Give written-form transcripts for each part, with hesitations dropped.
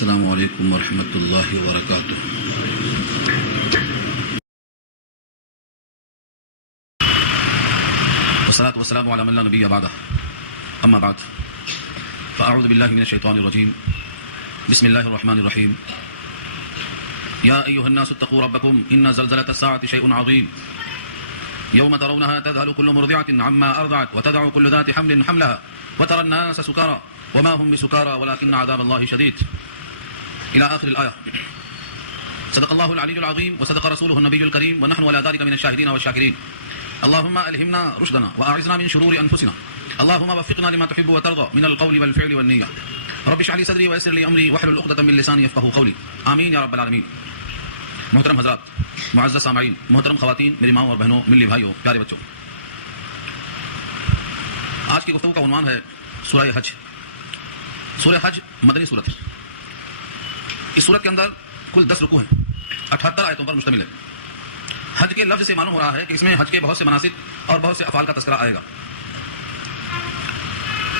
السلام علیکم ورحمۃ اللہ وبرکاتہ۔ والصلاة والسلام على من لا نبي بعده، أما بعد فأعوذ بالله من الشيطان الرجيم، بسم الله الرحمن الرحيم۔ يا أيها الناس اتقوا ربكم إن زلزلة الساعة شيء عظيم، يوم ترونها تذهل كل مرضعة عما أرضعت وتضع كل ذات حمل حملها وترى الناس سكارى وما هم بسكارى ولكن عذاب الله شديد، إلى آخر الآية۔ صدق الله العلي العظيم وصدق رسوله النبي الكريم ونحن على ذلك من الشاهدين والشاكرين۔ اللهم ألهمنا رشدنا وأعذنا من شرور أنفسنا، اللهم وفقنا لما تحب وترضى من القول والفعل والنية، رب اشرح لي صدري ويسر لي أمري واحلل عقدة من لساني يفقهوا قولي، آمين يا رب العالمين۔ محترم حضرات، معزز سامعین، محترم خواتین، میری ماں اور بہنوں، ملی بھائیوں، پیارے بچوں، آج کی گفتگو کا عنوان ہے سورہ حج۔ سورہ حج مدنی سورت ہے۔ اس سورت کے اندر کل 10 رکوع ہیں، 78 آیتوں پر مشتمل ہے۔ حج کے لفظ سے معلوم ہو رہا ہے کہ اس میں حج کے بہت سے مناسک اور بہت سے افعال کا تذکرہ آئے گا۔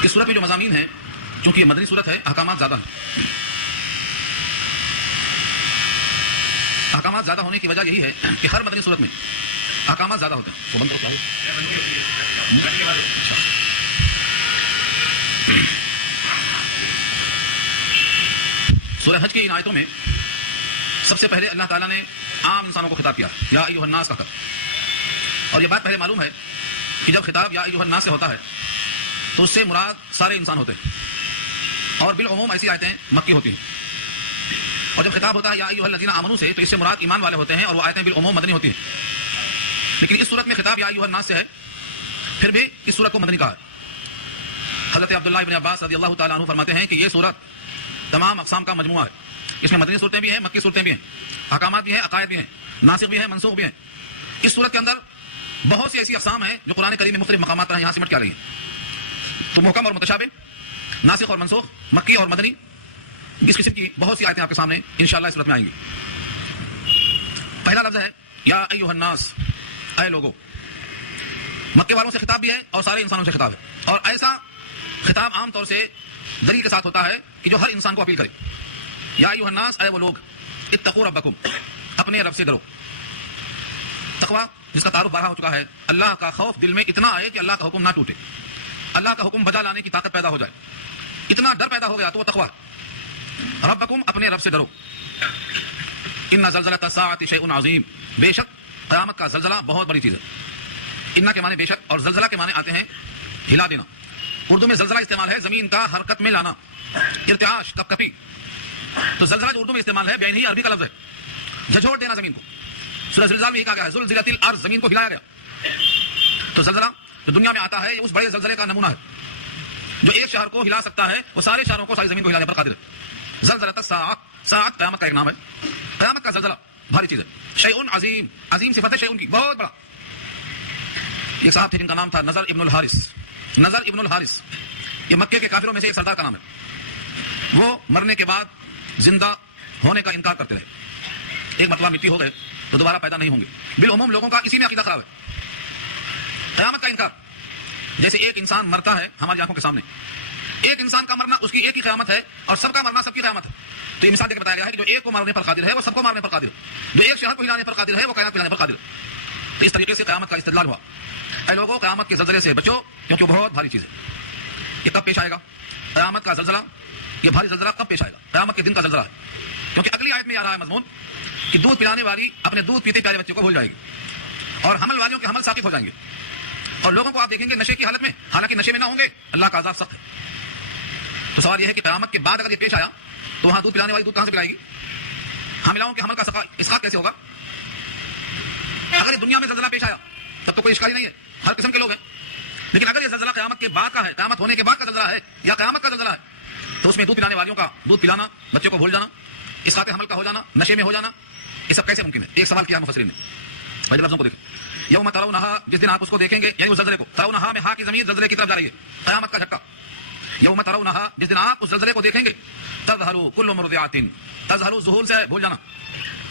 اس سورت میں جو مضامین ہیں، چونکہ یہ مدنی سورت ہے، احکامات زیادہ ہیں۔ احکامات زیادہ ہونے کی وجہ یہی ہے کہ ہر مدنی صورت میں احکامات زیادہ ہوتے ہیں۔ سورہ حج کی ان آیتوں میں سب سے پہلے اللہ تعالیٰ نے عام انسانوں کو خطاب کیا، یا ایھا الناس کہا کر، اور یہ بات پہلے معلوم ہے کہ جب خطاب یا ایھا الناس سے ہوتا ہے تو اس سے مراد سارے انسان ہوتے ہیں، اور بالعموم ایسی آیتیں مکی ہوتی ہیں۔ اور جب خطاب ہوتا ہے یا ایھا الذین آمنوا سے تو اس سے مراد ایمان والے ہوتے ہیں، اور وہ آیتیں بالعموم مدنی ہوتی ہیں۔ لیکن اس صورت میں خطاب یا ایھا الناس سے ہے، پھر بھی اس صورت کو مدنی کہا ہے۔ حضرت عبداللہ ابن عباس رضی اللہ تعالیٰ عنہ فرماتے ہیں کہ یہ صورت تمام اقسام کا مجموعہ ہے۔ اس میں مدنی صورتیں بھی ہیں، مکی صورتیں بھی ہیں، احکامات بھی ہیں، عقائد بھی ہیں، ناسخ بھی ہیں، منسوخ بھی ہیں۔ اس صورت کے اندر بہت سی ایسی اقسام ہیں جو قرآن کریم میں مختلف مقامات پر یہاں سمٹ کے آ رہی ہیں۔ تو محکم اور متشابہ، ناسخ اور منسوخ، مکی اور مدنی، اس قسم کی بہت سی آیتیں آپ کے سامنے انشاءاللہ اس صورت میں آئیں گی۔ پہلا لفظ ہے یا ایھا الناس، اے لوگو۔ مکے والوں سے خطاب بھی ہے اور سارے انسانوں سے خطاب ہے، اور ایسا خطاب عام طور سے دلیل کے ساتھ ہوتا ہے کہ جو ہر انسان کو اپیل کرے۔ یا ایھا الناس، اے وہ لوگ، اتقوا ربکم، اپنے رب سے ڈرو۔ تقویٰ جس کا تعارف بارہا ہو چکا ہے، اللہ کا خوف دل میں اتنا آئے کہ اللہ کا حکم نہ ٹوٹے، اللہ کا حکم بجا لانے کی طاقت پیدا ہو جائے، اتنا ڈر پیدا ہو گیا تو وہ تقویٰ۔ ربکم، اپنے رب سے ڈرو۔ ان زلزلۃ الساعۃ شیء عظیم، بے شک قیامت کا زلزلہ بہت بڑی چیز ہے۔ ان کے معنی بے شک، اور زلزلہ کے معنی آتے ہیں ہلا دینا۔ اردو میں زلزلہ استعمال ہے زمین کا حرکت میں لانا، ارتعاش، کپ کپی۔ تو زلزلہ جو اردو میں استعمال ہے بین ہی عربی کا لفظ ہے، جھنجھوڑ دینا زمین کو۔ سورہ زلزال میں یہ کہا گیا ہے زلزلت الارض، زمین کو ہلایا گیا۔ تو زلزلہ جو دنیا میں آتا ہے یہ اس بڑے زلزلے کا نمونہ ہے جو ایک شہر کو ہلا سکتا ہے، وہ سارے شہروں کو، ساری زمین کو ہلانے پر قادر ہے۔ زلزلۃ الساعۃ، ساعت قیامت کا ایک نام ہے۔ قیامت کا زلزلہ بھاری چیز ہے۔ شیء عظیم، عظیم صفت ہے شیء کی، بہت بڑا۔ ایک صاحب تھے جن کا نام تھا نضر ابن الحارث۔ نضر ابن الحارث یہ مکے کے کافروں میں سے ایک سردار کا نام ہے۔ وہ مرنے کے بعد زندہ ہونے کا انکار کرتے رہے۔ ایک مرتبہ مٹی ہو گئے تو دوبارہ پیدا نہیں ہوں گے۔ بالعموم لوگوں کا اسی میں عقیدہ خراب ہے، قیامت کا انکار۔ جیسے ایک انسان مرتا ہے ہماری آنکھوں کے سامنے، ایک انسان کا مرنا اس کی ایک ہی قیامت ہے، اور سب کا مرنا سب کی قیامت ہے۔ تو یہ مثال دے کے بتایا گیا ہے کہ جو ایک کو مارنے پر قادر ہے وہ سب کو مارنے پر قادر ہے، جو ایک شہر کو ہلانے پر قادر ہے وہ کائنات کو ہلانے پر قادر ہے۔ تو اس طریقے سے قیامت کا استدلال ہوا۔ اے لوگوں، قیامت کے زلزلے سے بچو کیونکہ وہ بہت بھاری چیز ہے۔ یہ کب پیش آئے گا؟ قیامت کا زلزلہ، یہ بھاری زلزلہ کب پیش آئے گا؟ قیامت کے دن کا زلزلہ ہے، کیونکہ اگلی آیت میں آ رہا ہے مضمون کہ دودھ پلانے والی اپنے دودھ پیتے پیارے بچے کو بھول جائے گی، اور حمل والیوں کے حمل ثاقب ہو جائیں گے، اور لوگوں کو آپ دیکھیں گے نشے کی حالت میں، حالانکہ نشے میں نہ ہوں گے، اللہ کا عذاب سخت ہے۔ تو سوال یہ ہے کہ قیامت کے بعد اگر یہ پیش آیا تو وہاں دودھ پلانے والی دودھ کہاں سے پلائے گی؟ حاملاؤں کے حمل کا اسقاط کیسے ہوگا؟ اگر یہ دنیا میں زلزلہ پیش آیا تب تو کوئی اشکالی نہیں ہے، ہر قسم کے لوگ ہیں۔ لیکن اگر یہ زلزلہ قیامت کے بعد کا ہے، قیامت ہونے کے بعد کا زلزلہ ہے یا قیامت کا زلزلہ ہے، تو اس میں دودھ پلانے والیوں کا دودھ پلانا، بچوں کو بھول جانا، اسقاط حمل کا ہو جانا، نشے میں ہو جانا، یہ سب کیسے ممکن ہے؟ ایک سوال کیا مفسرین نے۔ پہلے لفظوں کو دیکھیں، یوم ترونھا، جس دن آپ اس کو دیکھیں گے، یعنی اس زلزلے کو، ترونھا میں ہا کی ضمیر زلزلے کی طرف جا رہی ہے، قیامت کا جھٹکا۔ یوم ترونھا، جس دن آپ اس زلزلے کو دیکھیں گے، تذہل کل مرضعۃ، تذہل ظہول سے بھول جانا،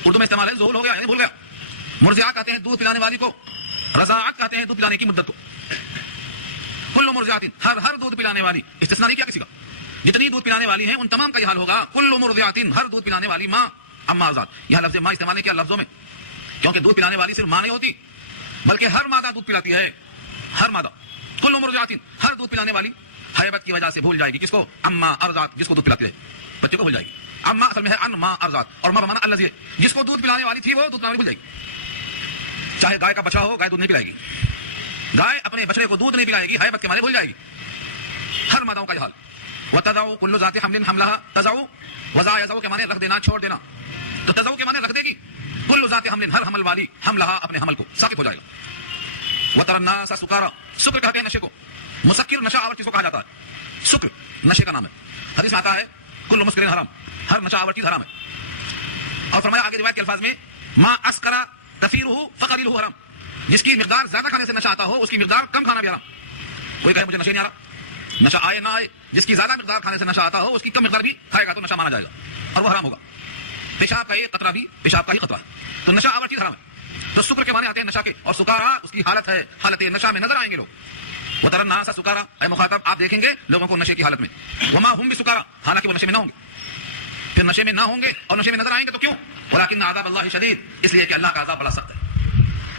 اردو میں استعمال ہے ظہول ہو گیا یعنی بھول گیا۔ مرضعہ کہتے ہیں دودھ پلانے والی کو، رضاعت کہتے ہیں دودھ پلانے کی مدت کو۔ کل مرضعۃ، ہر دودھ پلانے والی، استثناء نہیں کیا کسی کا، جتنی دودھ پلانے والی ہیں ان تمام کا یہ حال ہوگا. کل مرضعات، ہر دودھ پلانے والی ماں اما ارضعت. یہاں لفظ ماں استعمال کیا لفظوں میں، کیونکہ دودھ پلانے والی صرف ماں نہیں ہوتی بلکہ ہر مادہ دودھ پلاتی ہے. ہر مادہ، کل مرضعات، ہر دودھ پلانے والی حیبت کی وجہ سے بھول جائے گی. کس کو؟ اما ارضعت، جس کو دودھ پلاتی ہے بچے کو بھول جائے گی. اما اصل میں ہے ان ما ارضعت، اور ما بمانا الذی، جس کو دودھ پلانے والی تھی وہ دودھ پلانے بھول جائے گی. چاہے گائے کا بچہ ہو، گائے دودھ نہیں پلائے گی. گائے اپنے بچڑے کو دودھ نہیں پلائے گی، حیبت کے مارے بھول جائے گی. ہر مادوں کا یہ حال. وتضع كل ذات حمل حملها، تضع وضع یضع کے معنی رکھ دینا، چھوڑ دینا. تو تضع کے معنی رکھ دے گی. كل ذات حمل، ہر حمل والی، حملها اپنے حمل کو ثابت ہو جائے گا. وترى الناس سکارا، سکر کہتے ہیں نشے کو. مسکر نشہ آور چیز کو کہا جاتا ہے. سکر نشے کا نام ہے. حدیث میں آتا ہے کل مسکر حرام، ہر نشہ آور چیز حرام ہے. اور فرمایا آگے روایت کے الفاظ میں ما اسکر کثیرہ فقلیلہ حرام، جس کی مقدار زیادہ کھانے سے نشہ آتا ہو اس کی مقدار کم کھانا بھی حرام. کوئی کہے مجھے نشے نہیں آ رہا، نشہ آئے نہ آئے، جس کی زیادہ مقدار کھانے سے نشہ آتا ہو اس کی کم مقدار بھی کھائے گا تو نشہ مانا جائے گا اور وہ حرام ہوگا. پیشاب کا ایک قطرہ بھی پیشاب کا ہی قطرہ ہے تو نشہ آور چیز حرام ہے. تو سکر کے معنی آتے ہیں نشہ کے، اور سکارا اس کی حالت ہے، حالت نشہ میں نظر آئیں گے لوگ. وترى الناس سکارا، اے مخاطب آپ دیکھیں گے لوگوں کو نشے کی حالت میں. وما هم بسکارا، حالانکہ وہ نشے میں نہ ہوں گے. پھر نشے میں نہ ہوں گے اور نشے میں نظر آئیں گے تو کیوں؟ ولكن عذاب اللہ شدید، اس لیے کہ اللہ کا عذاب بڑا سخت ہے.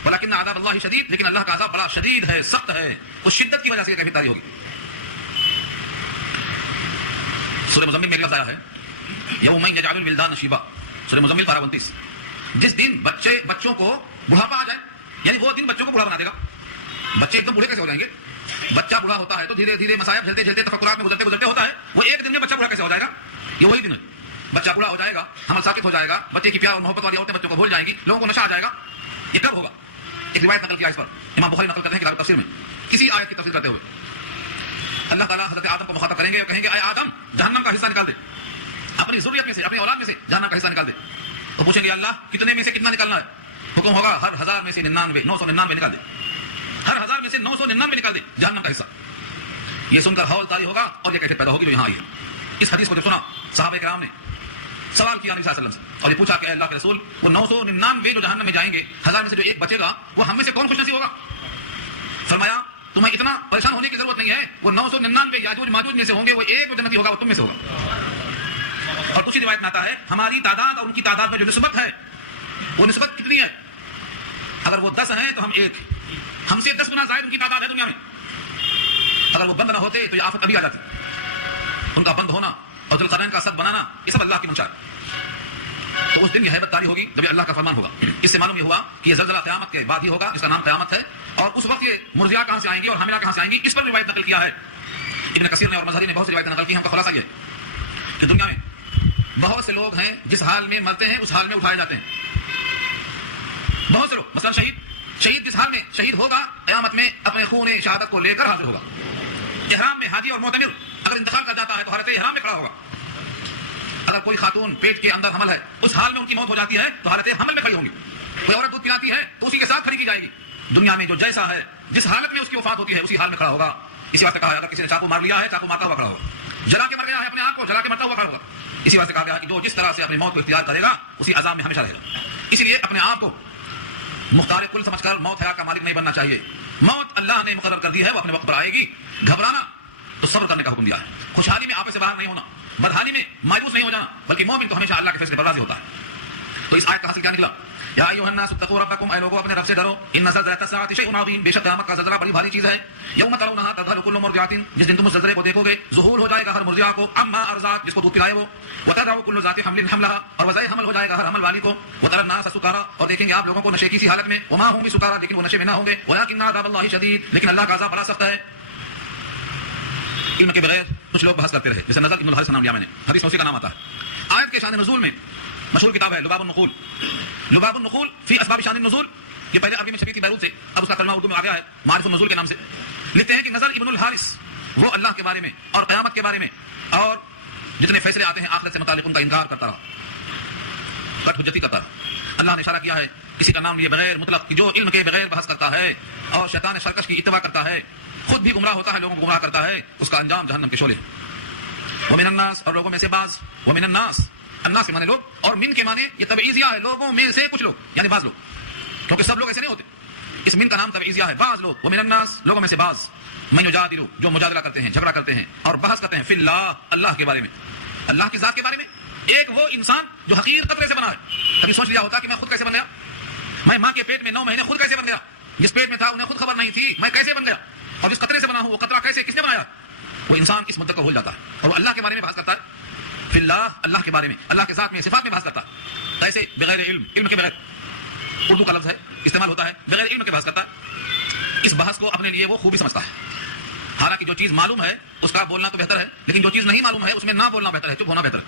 ولكن عذاب اللہ شدید، لیکن اللہ کا عذاب بڑا شدید ہے، سخت ہے. اس شدت کی وجہ سے کیفیت تاری ہوگی. سورہ مزمل میں ایک لفظ آیا ہے یوم یجعل الولدان شیبا، سورہ مزمل پارہ 29. جس دن بچوں کو بڑھاپا آ جائے، یعنی وہ دن بچوں کو بوڑھا بنا دے گا. بچے ایک دم بوڑھے کیسے ہو جائیں گے؟ بچہ بوڑھا ہوتا ہے تو دھیرے دھیرے مصائب جھیلتے جھیلتے تفکرات میں گزرتے ہوتا ہے. وہ ایک دن میں بچہ بوڑھا کیسے ہو جائے گا؟ یہ وہی دن ہے. بچہ بوڑھا ہو جائے گا، حمل ساقط ہو جائے گا، بچے کی پیار اور محبت والی عورتیں بچوں کو بھول جائیں گی، لوگوں کو نشہ آ جائے گا. یہ کب ہوگا؟ ایک روایت نقل کیا اس پر امام بخاری نقل کرتے ہیں کتاب تفسیر میں کسی آیت کی تفسیر کرتے ہوئے. اللہ تعالیٰ حضرت آدم کو مخاطب کریں گے اور کہیں گے اے آدم جہنم کا حصہ نکال دے، اپنی ضروریت میں سے، اپنی اولاد میں سے جہنم کا حصہ نکال دے. تو پوچھیں گے اللہ کتنے میں سے کتنا نکالنا ہے؟ حکم ہوگا ہر 1000 میں سے 999 نکال دے. ہر 1000 میں سے 999 نکال دے جہنم کا حصہ. یہ سن کر ہول طاری ہوگا اور یہ کیفیت پیدا ہوگی جو یہاں آئی ہے. اس حدیث کو جب سنا صحابہ کرام نے سوال کیا نبی صلی اللہ علیہ وسلم سے اور یہ پوچھا کہ اللہ کے رسول وہ 999 جو جہنم میں جائیں گے، 1000 میں سے جو ایک بچے گا وہ ہم میں سے کون خوش نصیب ہوگا؟ فرمایا تمہیں اتنا پریشان ہونے کی ضرورت نہیں ہے، وہ 999 یاجوج ماجوج میں سے ہوں گے، وہ ایک جو جنتی ہوگا وہ تم میں سے ہوگا. اور دوسری روایت میں آتا ہے ہماری تعداد اور ان کی تعداد میں جو نسبت ہے وہ نسبت کتنی ہے؟ اگر وہ 10 ہیں تو ہم ایک، ہم سے 10 گنا زائد ان کی تعداد ہے دنیا میں. اگر وہ بند نہ ہوتے تو یہ آفت ابھی آ جاتی. ان کا بند ہونا اور ذوالقرنین کا صد بنانا یہ سب اللہ کی منشا ہے. تو اس دن یہ ہیبت طاری ہوگی جب اللہ کا فرمان ہوگا. اس سے معلوم یہ ہوا کہ یہ زلزلہ قیامت کے بعد ہی ہوگا جس کا نام قیامت ہے. اور اس وقت یہ مرضیہ کہاں سے آئیں گی اور حاملہ کہاں سے آئیں گی، اس پر روایت نقل کیا ہے ابن کثیر نے اور مظہری نے بہت سی روایتیں نقل کی ہیں. ہم کا خلاصہ یہ ہے کہ دنیا میں بہت سے لوگ ہیں جس حال میں مرتے ہیں اس حال میں اٹھائے جاتے ہیں. بہت سے لوگ، مثلا شہید جس حال میں شہید ہوگا قیامت میں اپنے خون شہادت کو لے کر حاضر ہوگا. احرام میں حاجی اور معتمر اگر انتقال کر جاتا ہے تو حالت احرام میں کھڑا ہوگا. اگر کوئی خاتون پیٹ کے اندر حمل ہے اس حال میں ان کی موت ہو جاتی ہے تو حالت حمل میں کھڑی ہوں گی. کوئی عورت دودھ پلاتی ہے تو اسی کے ساتھ کھڑی کی جائے گی. دنیا میں جو جیسا ہے جس حالت میں اس کی وفات ہوتی ہے اسی حال میں کھڑا ہوگا. اسی واسطے کہا اگر کسی نے چاقو مار لیا ہے چاقو مارتا ہوا کھڑا ہوگا. جلا کے مر گیا ہے اپنے آپ کو جلا کے مرتا ہوا کھڑا ہوگا. اسی واسطے کہا گیا کہ جو جس طرح سے اپنی موت کو اختیار کرے گا اسی عذاب میں ہمیشہ رہے گا. اسی لیے اپنے آپ کو مختار کل سمجھ کر موت حیات کا مالک نہیں بننا چاہیے. موت اللہ نے مقرر کر دی ہے، وہ اپنے وقت پر آئے گی. گھبرانا تو صبر کرنے کا حکم دیا ہے. خوشحالی میں آپے سے باہر نہیں ہونا، بدحالی میں مایوس نہیں ہو جانا، بلکہ مومن تو ہمیشہ اللہ کے فیصلے پر راضی ہوتا ہے. تو اس آیت کا حاصل کیا نکلا؟ یا ایھا الناس اتقوا ربکم، اے لوگوں اپنے رب سے ڈرو. ان زلزلۃ الساعۃ شیء عظیم، بے شک قیامت کا زلزلہ بڑی بھاری چیز ہے. یوم ترونھا تذہل کل مرضعۃ، جس دن تم اس زلزلے کو دیکھو گے ذہول ہو جائے گا ہر مرضعہ کو، عما ارضعت جس کو دودھ پلائے وہ، وتضع کل ذات حمل حملها، اور وضع حمل ہو جائے گا ہر حمل والی کو. وترى الناس سکارا، اور دیکھیں گے آپ لوگوں کو نشے کی سی حالت میں. وما هم بسکارا، لیکن وہ نشے میں نہ ہوں گے. ولكن عذاب اللہ شدید، لیکن اللہ کا عذاب بڑا سخت ہے. علم کے بغیر کچھ لوگ بحث کرتے رہے، جیسے نظر ابن الحارث کا نام لیا میں نے، حدیث میں اسی کا نام آتا ہے. آیت کے شان نزول میں مشہور کتاب ہے لباب النقول، لباب النقول فی اسباب شان النزول. یہ پہلے عربی میں چھپی تھی بیروت سے، اب اس کا ترجمہ اردو میں آ گیا ہے معارف النزول کے نام سے. لکھتے ہیں کہ نظر ابن الحارث وہ اللہ کے بارے میں اور قیامت کے بارے میں اور جتنے فیصلے آتے ہیں آخرت سے متعلق ان کا انکار کرتا رہا، کٹ حجتی کرتا رہا. اللہ نے اشارہ کیا ہے کسی کا نام لیے بغیر مطلق کہ جو علم کے بغیر بحث کرتا ہے اور شیطان سرکش کی اتباع کرتا ہے، خود بھی گمراہ ہوتا ہے، لوگوں کو گمراہ کرتا ہے، اس کا انجام جہنم کے شعلے. ومن الناس، اور لوگوں میں سے بعض. ومن الناس، الناس کے معنی لوگ اور من کے معنی یہ تبعیضیہ ہے، لوگوں میں سے کچھ لوگ یعنی بعض لوگ، کیونکہ سب لوگ ایسے نہیں ہوتے. اس من کا نام تبعیضیہ ہے، بعض لوگ. ومن الناس، لوگوں میں سے بعض. من یجادل جو مجادلہ کرتے ہیں، جھگڑا کرتے ہیں اور بحث کرتے ہیں فی اللہ اللہ کے بارے میں، اللہ کی ذات کے بارے میں۔ ایک وہ انسان جو حقیر قطرے سے بنا ہے، کبھی سوچ لیا ہوتا کہ میں خود کیسے بن گیا؟ میں ماں کے پیٹ میں 9 مہینے خود کیسے بن گیا؟ جس پیٹ میں تھا انہیں خود خبر نہیں تھی میں کیسے بن گیا، اور جس قطرے سے بنا ہوں وہ قطرہ کیسے، کس نے بنایا؟ وہ انسان اس مدت کو بھول جاتا ہے اور وہ اللہ کے بارے میں بحث کرتا ہے فی اللہ اللہ کے بارے میں، اللہ کے ذات میں صفات میں بحث کرتا ہے، کیسے؟ بغیر علم کے بغیر، اردو کا لفظ ہے استعمال ہوتا ہے، بغیر علم کے بحث کرتا ہے۔ اس بحث کو اپنے لیے وہ خوبی سمجھتا ہے، حالانکہ جو چیز معلوم ہے اس کا بولنا تو بہتر ہے، لیکن جو چیز نہیں معلوم ہے اس میں نہ بولنا بہتر ہے، چپ ہونا بہتر ہے۔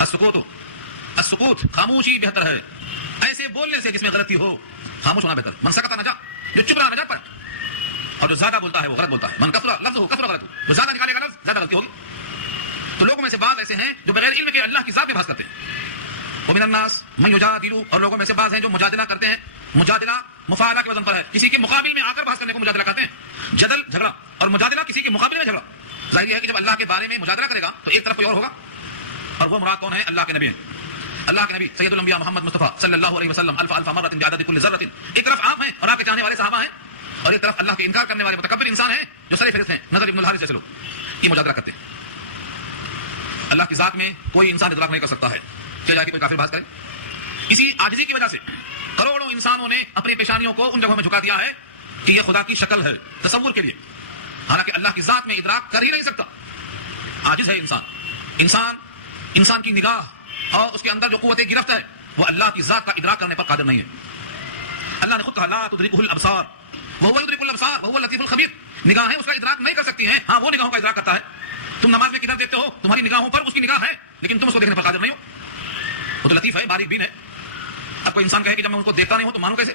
السکوت خاموشی بہتر ہے، ایسے بولنے سے جس میں غلطی ہو خاموش ہونا بہتر۔ من سکت نجا، جو چپ رہا نجات پر، اور جو زیادہ بولتا ہے وہ غلط بولتا ہے۔ من کفر لفظ ہو کفر غلط ہو، جو زیادہ نکالے گا لفظ زیادہ غلطی ہوگی۔ تو لوگوں میں سے بعض ایسے ہیں جو بغیر علم کے اللہ کی ذات میں بحث کرتے ہیں۔ ومن الناس من یجادل، اور لوگوں میں سے بعض ہیں جو مجادلہ کرتے ہیں، مجادلہ مفاعلہ کے وزن پر ہے، کسی کے مقابل میں آ کر بحث کرنے کو مجادلہ کہتے ہیں۔ جدل جھگڑا، اور مجادلہ کسی کے مقابلے میں جھگڑا۔ ظاہر ہے کہ جب اللہ کے بارے میں مجادلہ کرے گا تو ایک طرف کوئی اور ہوگا، اور وہ مراد کون ہے؟ اللہ کے نبی ہیں۔ اللہ کے نبی سید الانبیاء محمد مصطفیٰ صلی اللہ علیہ وسلم الف مرۃ بعدد کل ذرۃ، ایک طرف آپ ہیں اور آپ کے چاہنے والے صحابہ ہیں، اور ایک طرف اللہ کے انکار کرنے والے متکبر انسان ہیں جو سر فہرست ہیں، نظر ابن الحارث جیسے لوگ، یہ مجادلہ کرتے ہیں۔ اللہ کی ذات میں کوئی انسان ادراک نہیں کر سکتا ہے، چاہے جا کے کوئی کافر بحث کرے۔ اسی عاجزی کی وجہ سے کروڑوں انسانوں نے اپنی پیشانیوں کو ان جگہوں میں جھکا دیا ہے کہ یہ خدا کی شکل ہے تصور کے لیے، حالانکہ اللہ کی ذات میں ادراک کر ہی نہیں سکتا۔ عاجز ہے انسان کی نگاہ اور اس کے اندر جو قوت گرفت ہے وہ اللہ کی ذات کا ادراک کرنے پر قادر نہیں ہے۔ اللہ نے خود کہا لا تدرکہ الابصار وهو يدرك الابصار وهو اللطيف الخبير، نگاہیں اس کا ادراک نہیں کر سکتی ہیں، ہاں وہ نگاہوں کا ادراک کرتا ہے۔ تم نماز میں کدھر دیکھتے ہو، تمہاری نگاہوں پر اس کی نگاہ ہے، لیکن تم اس کو دیکھنے پر قادر نہیں ہو۔ وہ تو لطیف ہے، باریک بین ہے۔ اب کوئی انسان کہے کہ جب میں ان کو دیکھتا نہیں ہوں تو مانوں کیسے؟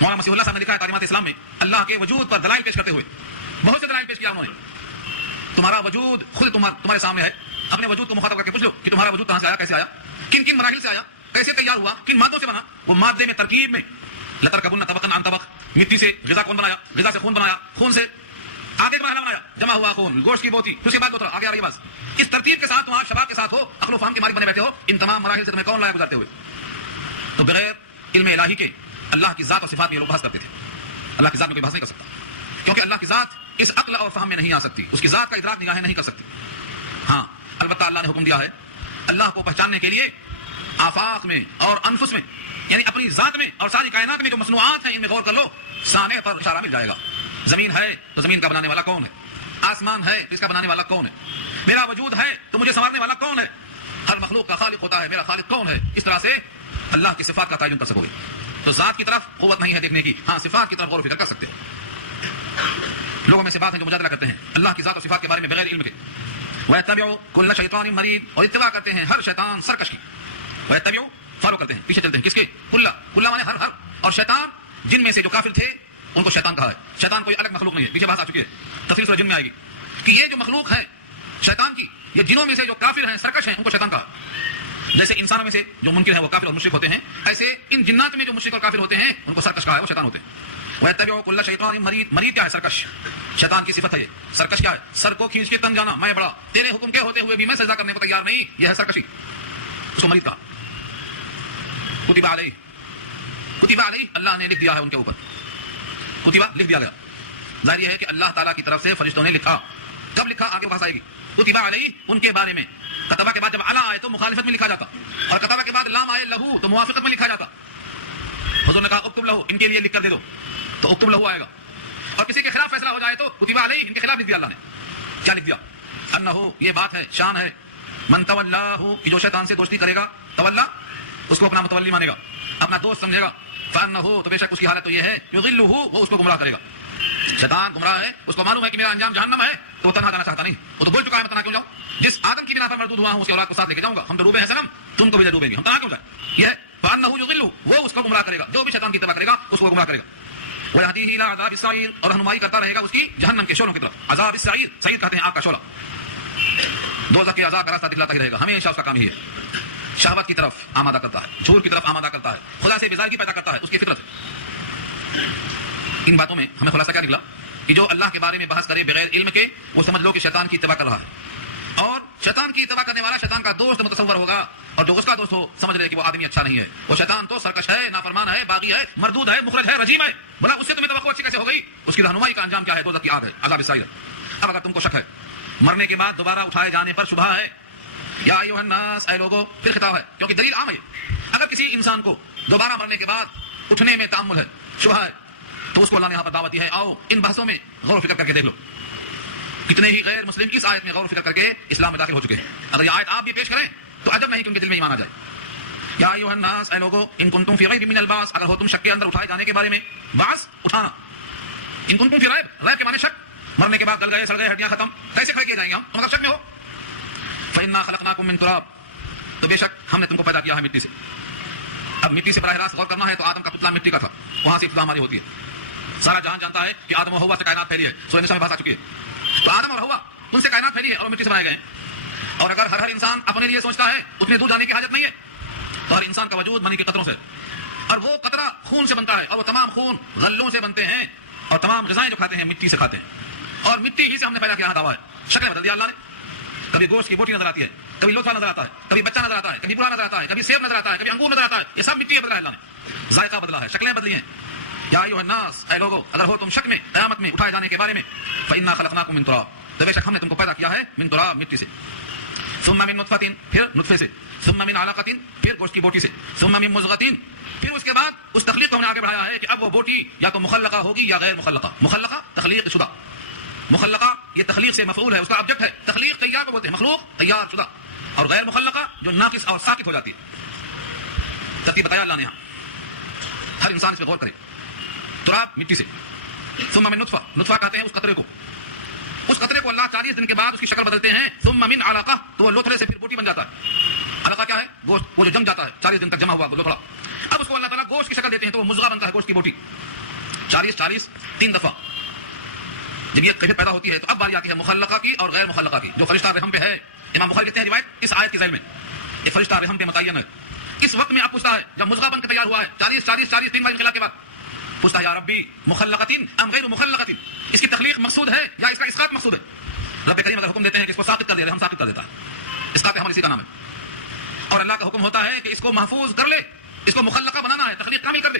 مولانا مسیح اللہ صاحب نے لکھا ہے تعلیمات اسلام میں، اللہ کے وجود پر دلائل پیش کرتے ہوئے بہت سے دلائل پیش کیا انہوں نے۔ تمہارا وجود خود تمہارے سامنے ہے، اپنے وجود کو مخاطب کر کے پوچھ لو کہ تمہارا وجود کہاں سے آیا، کیسے آیا، کن کن مراحل سے آیا، کیسے تیار ہوا، کن مادوں سے بنا۔ وہ مادے میں ترکیب میں لترکبن طبقا عن طبق، مٹی سے غذا کون بنایا، غذا سے خون بنایا، خون سے آگے مرحلہ بنایا، جمع ہوا خون، گوشت کی بوتی، پھر اس کے بعد گوترا، آگے آ رہی بات۔ اس ترتیب کے ساتھ تم آج شباب کے ساتھ ہو، عقل و فہم کے مالک بنے بیٹھے ہو، ان تمام مراحل سے تمہیں کون لایا گزارتے ہوئے؟ تو بغیر علم الہی کے اللہ کی ذات اور صفات میں لوگ بحث کرتے تھے۔ اللہ کی ذات میں کوئی بحث نہیں کر سکتا، کیونکہ اللہ کی ذات اس عقل اور فہم میں نہیں آ سکتی، اس کی ذات کا ادراک نگاہیں نہیں کر سکتی۔ ہاں البتہ اللہ نے حکم دیا ہے اللہ کو پہچاننے کے لیے آفاق میں اور انفس میں، یعنی اپنی ذات میں اور ساری کائنات میں جو مصنوعات ہیں ان میں غور کر لو، سامع پر اشارہ مل جائے گا۔ زمین ہے تو زمین کا بنانے والا کون ہے، آسمان ہے تو اس کا بنانے والا کون ہے، میرا وجود ہے تو مجھے سنوارنے والا کون ہے، ہر مخلوق کا خالق ہوتا ہے، میرا خالق کون ہے۔ اس طرح سے اللہ کی صفات کا تعین کر سکو گے۔ تو ذات کی طرف قوت نہیں ہے دیکھنے کی، ہاں صفات کی طرف غور و فکر کر سکتے ہو۔ لوگوں میں سے بات ہے جو مجادلہ کرتے ہیں اللہ کی ذات اور صفات کے بارے میں بغیر علم کے، وَيَتَّبِعُ كُلَّ شَيْطَانٍ مَرِيدٍ، اور اتباع کرتے ہیں ہر شیطان سرکش کی۔ وَيَتَّبِعُ فالو کرتے ہیں، پیچھے چلتے ہیں کس کے؟ کُلَّ مانے ہر، اور شیطان جن میں سے جو کافر تھے ان کو شیطان کہا ہے۔ شیطان کوئی الگ مخلوق نہیں ہے، پیچھے بات آ چکی ہے، تفصیل سورہ جن میں آئے گی کہ یہ جو مخلوق ہے شیطان کی، یہ جنوں میں سے جو کافر ہیں سرکش ہیں ان کو شیطان کہا۔ جیسے انسانوں میں سے جو منکر ہیں وہ کافر اور مشرک ہوتے ہیں، ایسے ان جنات میں جو مشرک اور کافر ہوتے ہیں ان کو سرکش کہا ہے، وہ شیطان ہوتے ہیں۔ وَيَتَّبِعُ كُلَّ شَيْطَانٍ مَرِيدٍ، مرید کیا ہے؟ سرکش، شیطان کی صفت ہے یہ۔ سرکش کیا ہے؟ سر کو کھینچ کے تن جانا، میں بڑا، تیرے حکم کے ہوتے ہوئے بھی میں سجدہ کرنے کو تیار نہیں، یہ ہے سرکشی، اس کو مرید کہا۔ کتب علیہ، اللہ نے لکھ دیا ہے ان کے اوپر، کتبہ لکھ دیا گیا۔ ظاہر یہ ہے کہ اللہ تعالیٰ کی طرف سے فرشتوں نے لکھا، کب لکھا آگے بحث آئے گی۔ کتبہ علیہ ان کے بارے میں، کتبہ کے بعد جب علی آئے تو مخالفت میں لکھا جاتا، اور کتبہ کے بعد لام آئے لہو تو موافقت میں لکھا جاتا۔ حضور نے کہا اکتب لہو، ان کے لیے لکھ کر دے دو، تو اکتب لہو آئے گا۔ اور کسی کے خلاف فیصلہ ہو جائے تو کتبہ علیہ، ان کے خلاف لکھ دیا اللہ نے۔ کیا لکھ دیا؟ انہو، یہ بات ہے، شان ہے، من تولاہ، کہ جو شیطان سے دوستی کرے گا، تولا اس کو اپنا متولی مانے گا، اپنا دوست سمجھے گا، فانہو، تو بے شک اس کی حالت تو یہ ہے، یضلہ، وہ اس کو گمراہ کرے گا۔ شیطان گمراہ ہے، اس کو معلوم ہے کہ میرا انجام جہنم ہے، تو وہ تنہا جانا چاہتا نہیں، وہ تو بول چکا ہے میں تنہا کیوں جاؤں، جس آدم کی بنا پر مردود ہوا ہوں اس کی اولاد کو ساتھ لے کے جاؤں گا، ہم تو ڈوبے ہیں صنم، تم کو بھی ڈوبیں گے، ہم تنہا کیوں جائیں۔ یہ ہے فانہو یضلہ، وہ اس کو گمراہ کرے گا، جو بھی شیطان کی اتباع کرے گا اس کو گمراہ کرے گا۔ وَيَهْدِيهِ إِلَىٰ عَذَابِ السَّعِيرِ، اور رہنمائی کرتا رہے گا اس کی جہنم کے شعلوں کی طرف۔ عذاب السعیر، سعیر کہتے ہیں آگ کا شعلہ، دوزخ کے عذاب کا راستہ دکھلاتا ہی رہے گا، ہمیشہ اس کا کام ہی ہے، شہوت کی طرف آمادہ کرتا ہے، جھوٹ کی طرف آمادہ کرتا ہے، خدا سے بیزاری پیدا کرتا ہے، اس کی فطرت ہے۔ ان باتوں میں ہمیں خلاصہ کیا نکلا کہ جو اللہ کے بارے میں بحث کرے بغیر علم کے، وہ سمجھ لو کہ شیطان کی اتباع کر رہا ہے، اور شیطان کی اتباع کرنے والا شیطان کا دوست متصور ہوگا، اور جو اس کا دوست ہو سمجھ لے کہ وہ آدمی اچھا نہیں ہے، وہ شیطان تو سرکش ہے، نافرمان ہے، باغی ہے، مردود ہے، مخرج ہے، رجیم ہے. بولا اس سے تمہیں توقع اچھی کیسے ہو گئی؟ اس کی رہنمائی کا انجام کیا ہے؟ دوزخ کی آگ ہے، عذاب السعیر. اب اگر تم کو شک ہے مرنے کے بعد دوبارہ اٹھائے جانے پر شبہ ہے، یا ایھا الناس، اے لوگوں، پھر خطاب ہے کیونکہ دلیل عام ہے. اگر کسی انسان کو دوبارہ مرنے کے بعد اٹھنے میں تامل ہے، شبہ ہے، تو اس کو اللہ نے یہاں پر دعوت دی ہے، آؤ ان بحثوں میں غور و فکر کر کے دیکھ لو. کتنے ہی غیر مسلم اس آیت میں غور و فکر کر کے اسلام میں داخل ہو چکے ہیں. اگر یہ آیت آپ بھی پیش کریں تو عجب نہیں کہ ان کے دل میں ایمان آ جائے. یا ایھا الناس، اے لوگوں، ان کنتم فی ریب من البعث، اگر ہو تم شک کے اندر اٹھائے جانے کے بارے میں. بعث اٹھانا، ان کنتم فی ریب، ریب کے معنی شک. مرنے کے بعد گل گئے، سڑ گئے، ہڈیاں ختم، کیسے کھڑے کیے جائیں گے ہم؟ تم اگر شک میں ہو. فإنا خلقناکم من تراب، تو بے شک ہم نے تم کو پیدا کیا ہے مٹی سے. اب مٹی سے براہ راست غور کرنا ہے تو آدم کا پتلا مٹی کا تھا، وہاں سے ابتدا ہماری ہوتی ہے. سارا جہان جانتا ہے کہ آدم و حوا سے کائنات پھیلی ہے، سورہ نساء میں بات آ چکی ہے. تو آدم اور حوا ان سے کائنات پھیلی ہے اور مٹی سے بنائے گئے ہیں. اور اگر ہر انسان اپنے لیے سوچتا ہے اتنے دور جانے کی حاجت نہیں ہے. تو ہر انسان کا وجود منی کے قطروں سے، اور وہ قطرہ خون سے بنتا ہے، اور وہ تمام خون غلوں سے بنتے ہیں، اور تمام غذائیں جو کھاتے ہیں مٹی سے کھاتے ہیں. اور مٹی ہی سے ہم نے پیدا کیا دعویٰ ہے. شکل بدل دیا اللہ نے. کبھی گوشت کی بوٹی نظر آتی ہے، کبھی لوتھا نظر آتا ہے، کبھی بچہ نظر آتا ہے، کبھی بوڑھا نظر آتا ہے، کبھی سیب نظر آتا ہے، کبھی انگور نظر آتا ہے. یہ سب مٹی بدلا ہے اللہ نے، ذائقہ بدلا ہے، شکلیں بدلی ہیں. یا ایھا الناس، اے لوگوں، اگر ہو تم شک میں قیامت میں اٹھائے جانے کے بارے میں، فإنا خلقناکم من تراب، تو بے شک ہم نے تم کو پیدا کیا ہے من تراب، مٹی سے. ثم من نطفۃ، پھر نطفے سے. ثم من علقۃ، پھر گوشت کی بوٹی سے. ثم من مضغۃ، پھر اس کے بعد اس تخلیق کو ہم نے آگے بڑھایا ہے کہ اب وہ بوٹی یا تو مخلقہ ہوگی یا غیر مخلقہ. مخلقہ تخلیق شدہ، مخلقہ یہ تخلیق سے مفعول ہے، اس کا آبجیکٹ ہے. تخلیق تیار کو بولتے ہیں، مخلوق تیار شدہ. اور غیر مخلقہ جو ناقص اور ساقط ہو جاتی ہے. ترتیب بتایا اللہ نے یہاں، ہر انسان اس پہ غور کرے. تراب مٹی سے. ثم من نطفہ، نطفہ کہتے ہیں اس قطرے کو. اس قطرے کو اللہ 40 دن کے بعد اس کی شکل بدلتے ہیں. ثم من علقہ، تو وہ لوتھڑے سے پھر بوٹی بن جاتا ہے. علقہ کیا ہے؟ گوشت، وہ جو جم جاتا ہے 40 دن تک جمع ہوا لوتھڑا. اب اس کو اللہ تعالیٰ گوشت کی شکل دیتے ہیں تو وہ مضغہ بنتا ہے، گوشت کی بوٹی. 40 3 دفعہ جب یہ کیفیت پیدا ہوتی ہے تو اب باری آتی ہے مخلقہ کی اور غیر مخلقہ کی. جو فرشتہ رحم پہ ہے، امام بخاری کہتے ہیں روایت اس آیت کے ذیل میں، ایک فرشتہ رحم پہ متعین ہے. اس وقت میں اب پوچھتا ہے جب مضغہ بن کے تیار ہوا ہے 40 3 بار انقلاب کے بعد، پوچھتا ہے یا ربی مخلقتین ام غیر مخلقتین، اس کی تخلیق مقصود ہے یا اس کا اسقاط مقصود ہے؟ رب کریم اگر حکم دیتے ہیں کہ اس کو ساقط کر دے، رحم ساقط کر دیتا ہے، اسقاط حمل اسی کا نام ہے. اور اللہ کا حکم ہوتا ہے کہ اس کو محفوظ کر لے، اس کو مخلقہ بنانا ہے، تخلیق کامل کر دے.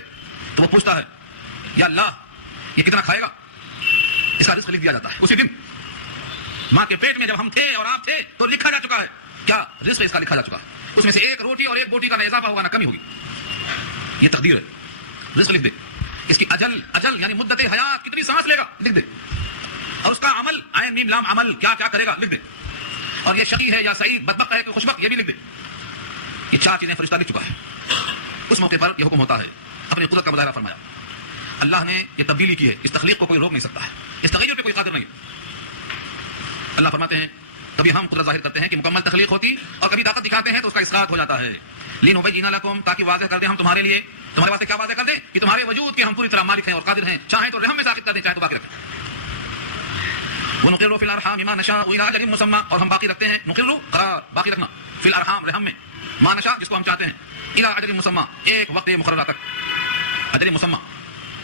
تو وہ پوچھتا ہے یا اللہ یہ کتنا کھائے گا؟ اس کا رزق لکھ دیا جاتا ہے اسی دن. ماں کے پیٹ میں جب ہم تھے اور آپ تھے تو لکھا جا چکا ہے کیا رزق اس کا لکھا جا چکا ہے. اس میں سے ایک روٹی اور ایک بوٹی کا نہ اضافہ ہوگا نہ کمی ہوگی. یہ تقدیر ہے. رزق لکھ دے. اس کی اجل یعنی مدت حیات کتنی سانس لے گا لکھ دے. اور اس کا عمل عین میم لام عمل کیا کیا کرے گا لکھ دے. اور یہ شقی ہے یا سعید، بدبخت ہے کہ خوشبخت، یہ بھی لکھ دے. یہ 4 چیزیں فرشتہ لکھ چکا ہے. اس موقع پر یہ حکم ہوتا ہے، اپنی قدرت کا مظاہرہ فرمایا. اللہ نے یہ تبدیلی کی ہے، اس تخلیق کو کوئی روک نہیں سکتا ہے، اس تغیر پہ کوئی قادر نہیں. اللہ فرماتے ہیں کبھی ہم قدرت ظاہر کرتے ہیں کہ مکمل تخلیق ہوتی، اور کبھی طاقت دکھاتے ہیں تو اس کا اسقاط ہو جاتا ہے. لنبین لکم، تاکہ واضح کر دیں ہم تمہارے لیے. تمہارے واسطے کیا واضح کر دیں؟ کہ تمہارے وجود کے ہم پوری طرح مالک ہیں اور قادر ہیں، چاہیں تو رحم میں ساقط کر دیں، چاہیں تو باقی رکھیں. ونقر فی الارحام ما نشاء الی اجل مسمى، اور ہم باقی رکھتے ہیں، نقر قرار باقی رکھنا، فی الارحام رحم میں، ما نشاء جس کو ہم چاہتے ہیں، الی اجل مسمى ایک وقت مقررہ تک. اجل مسمى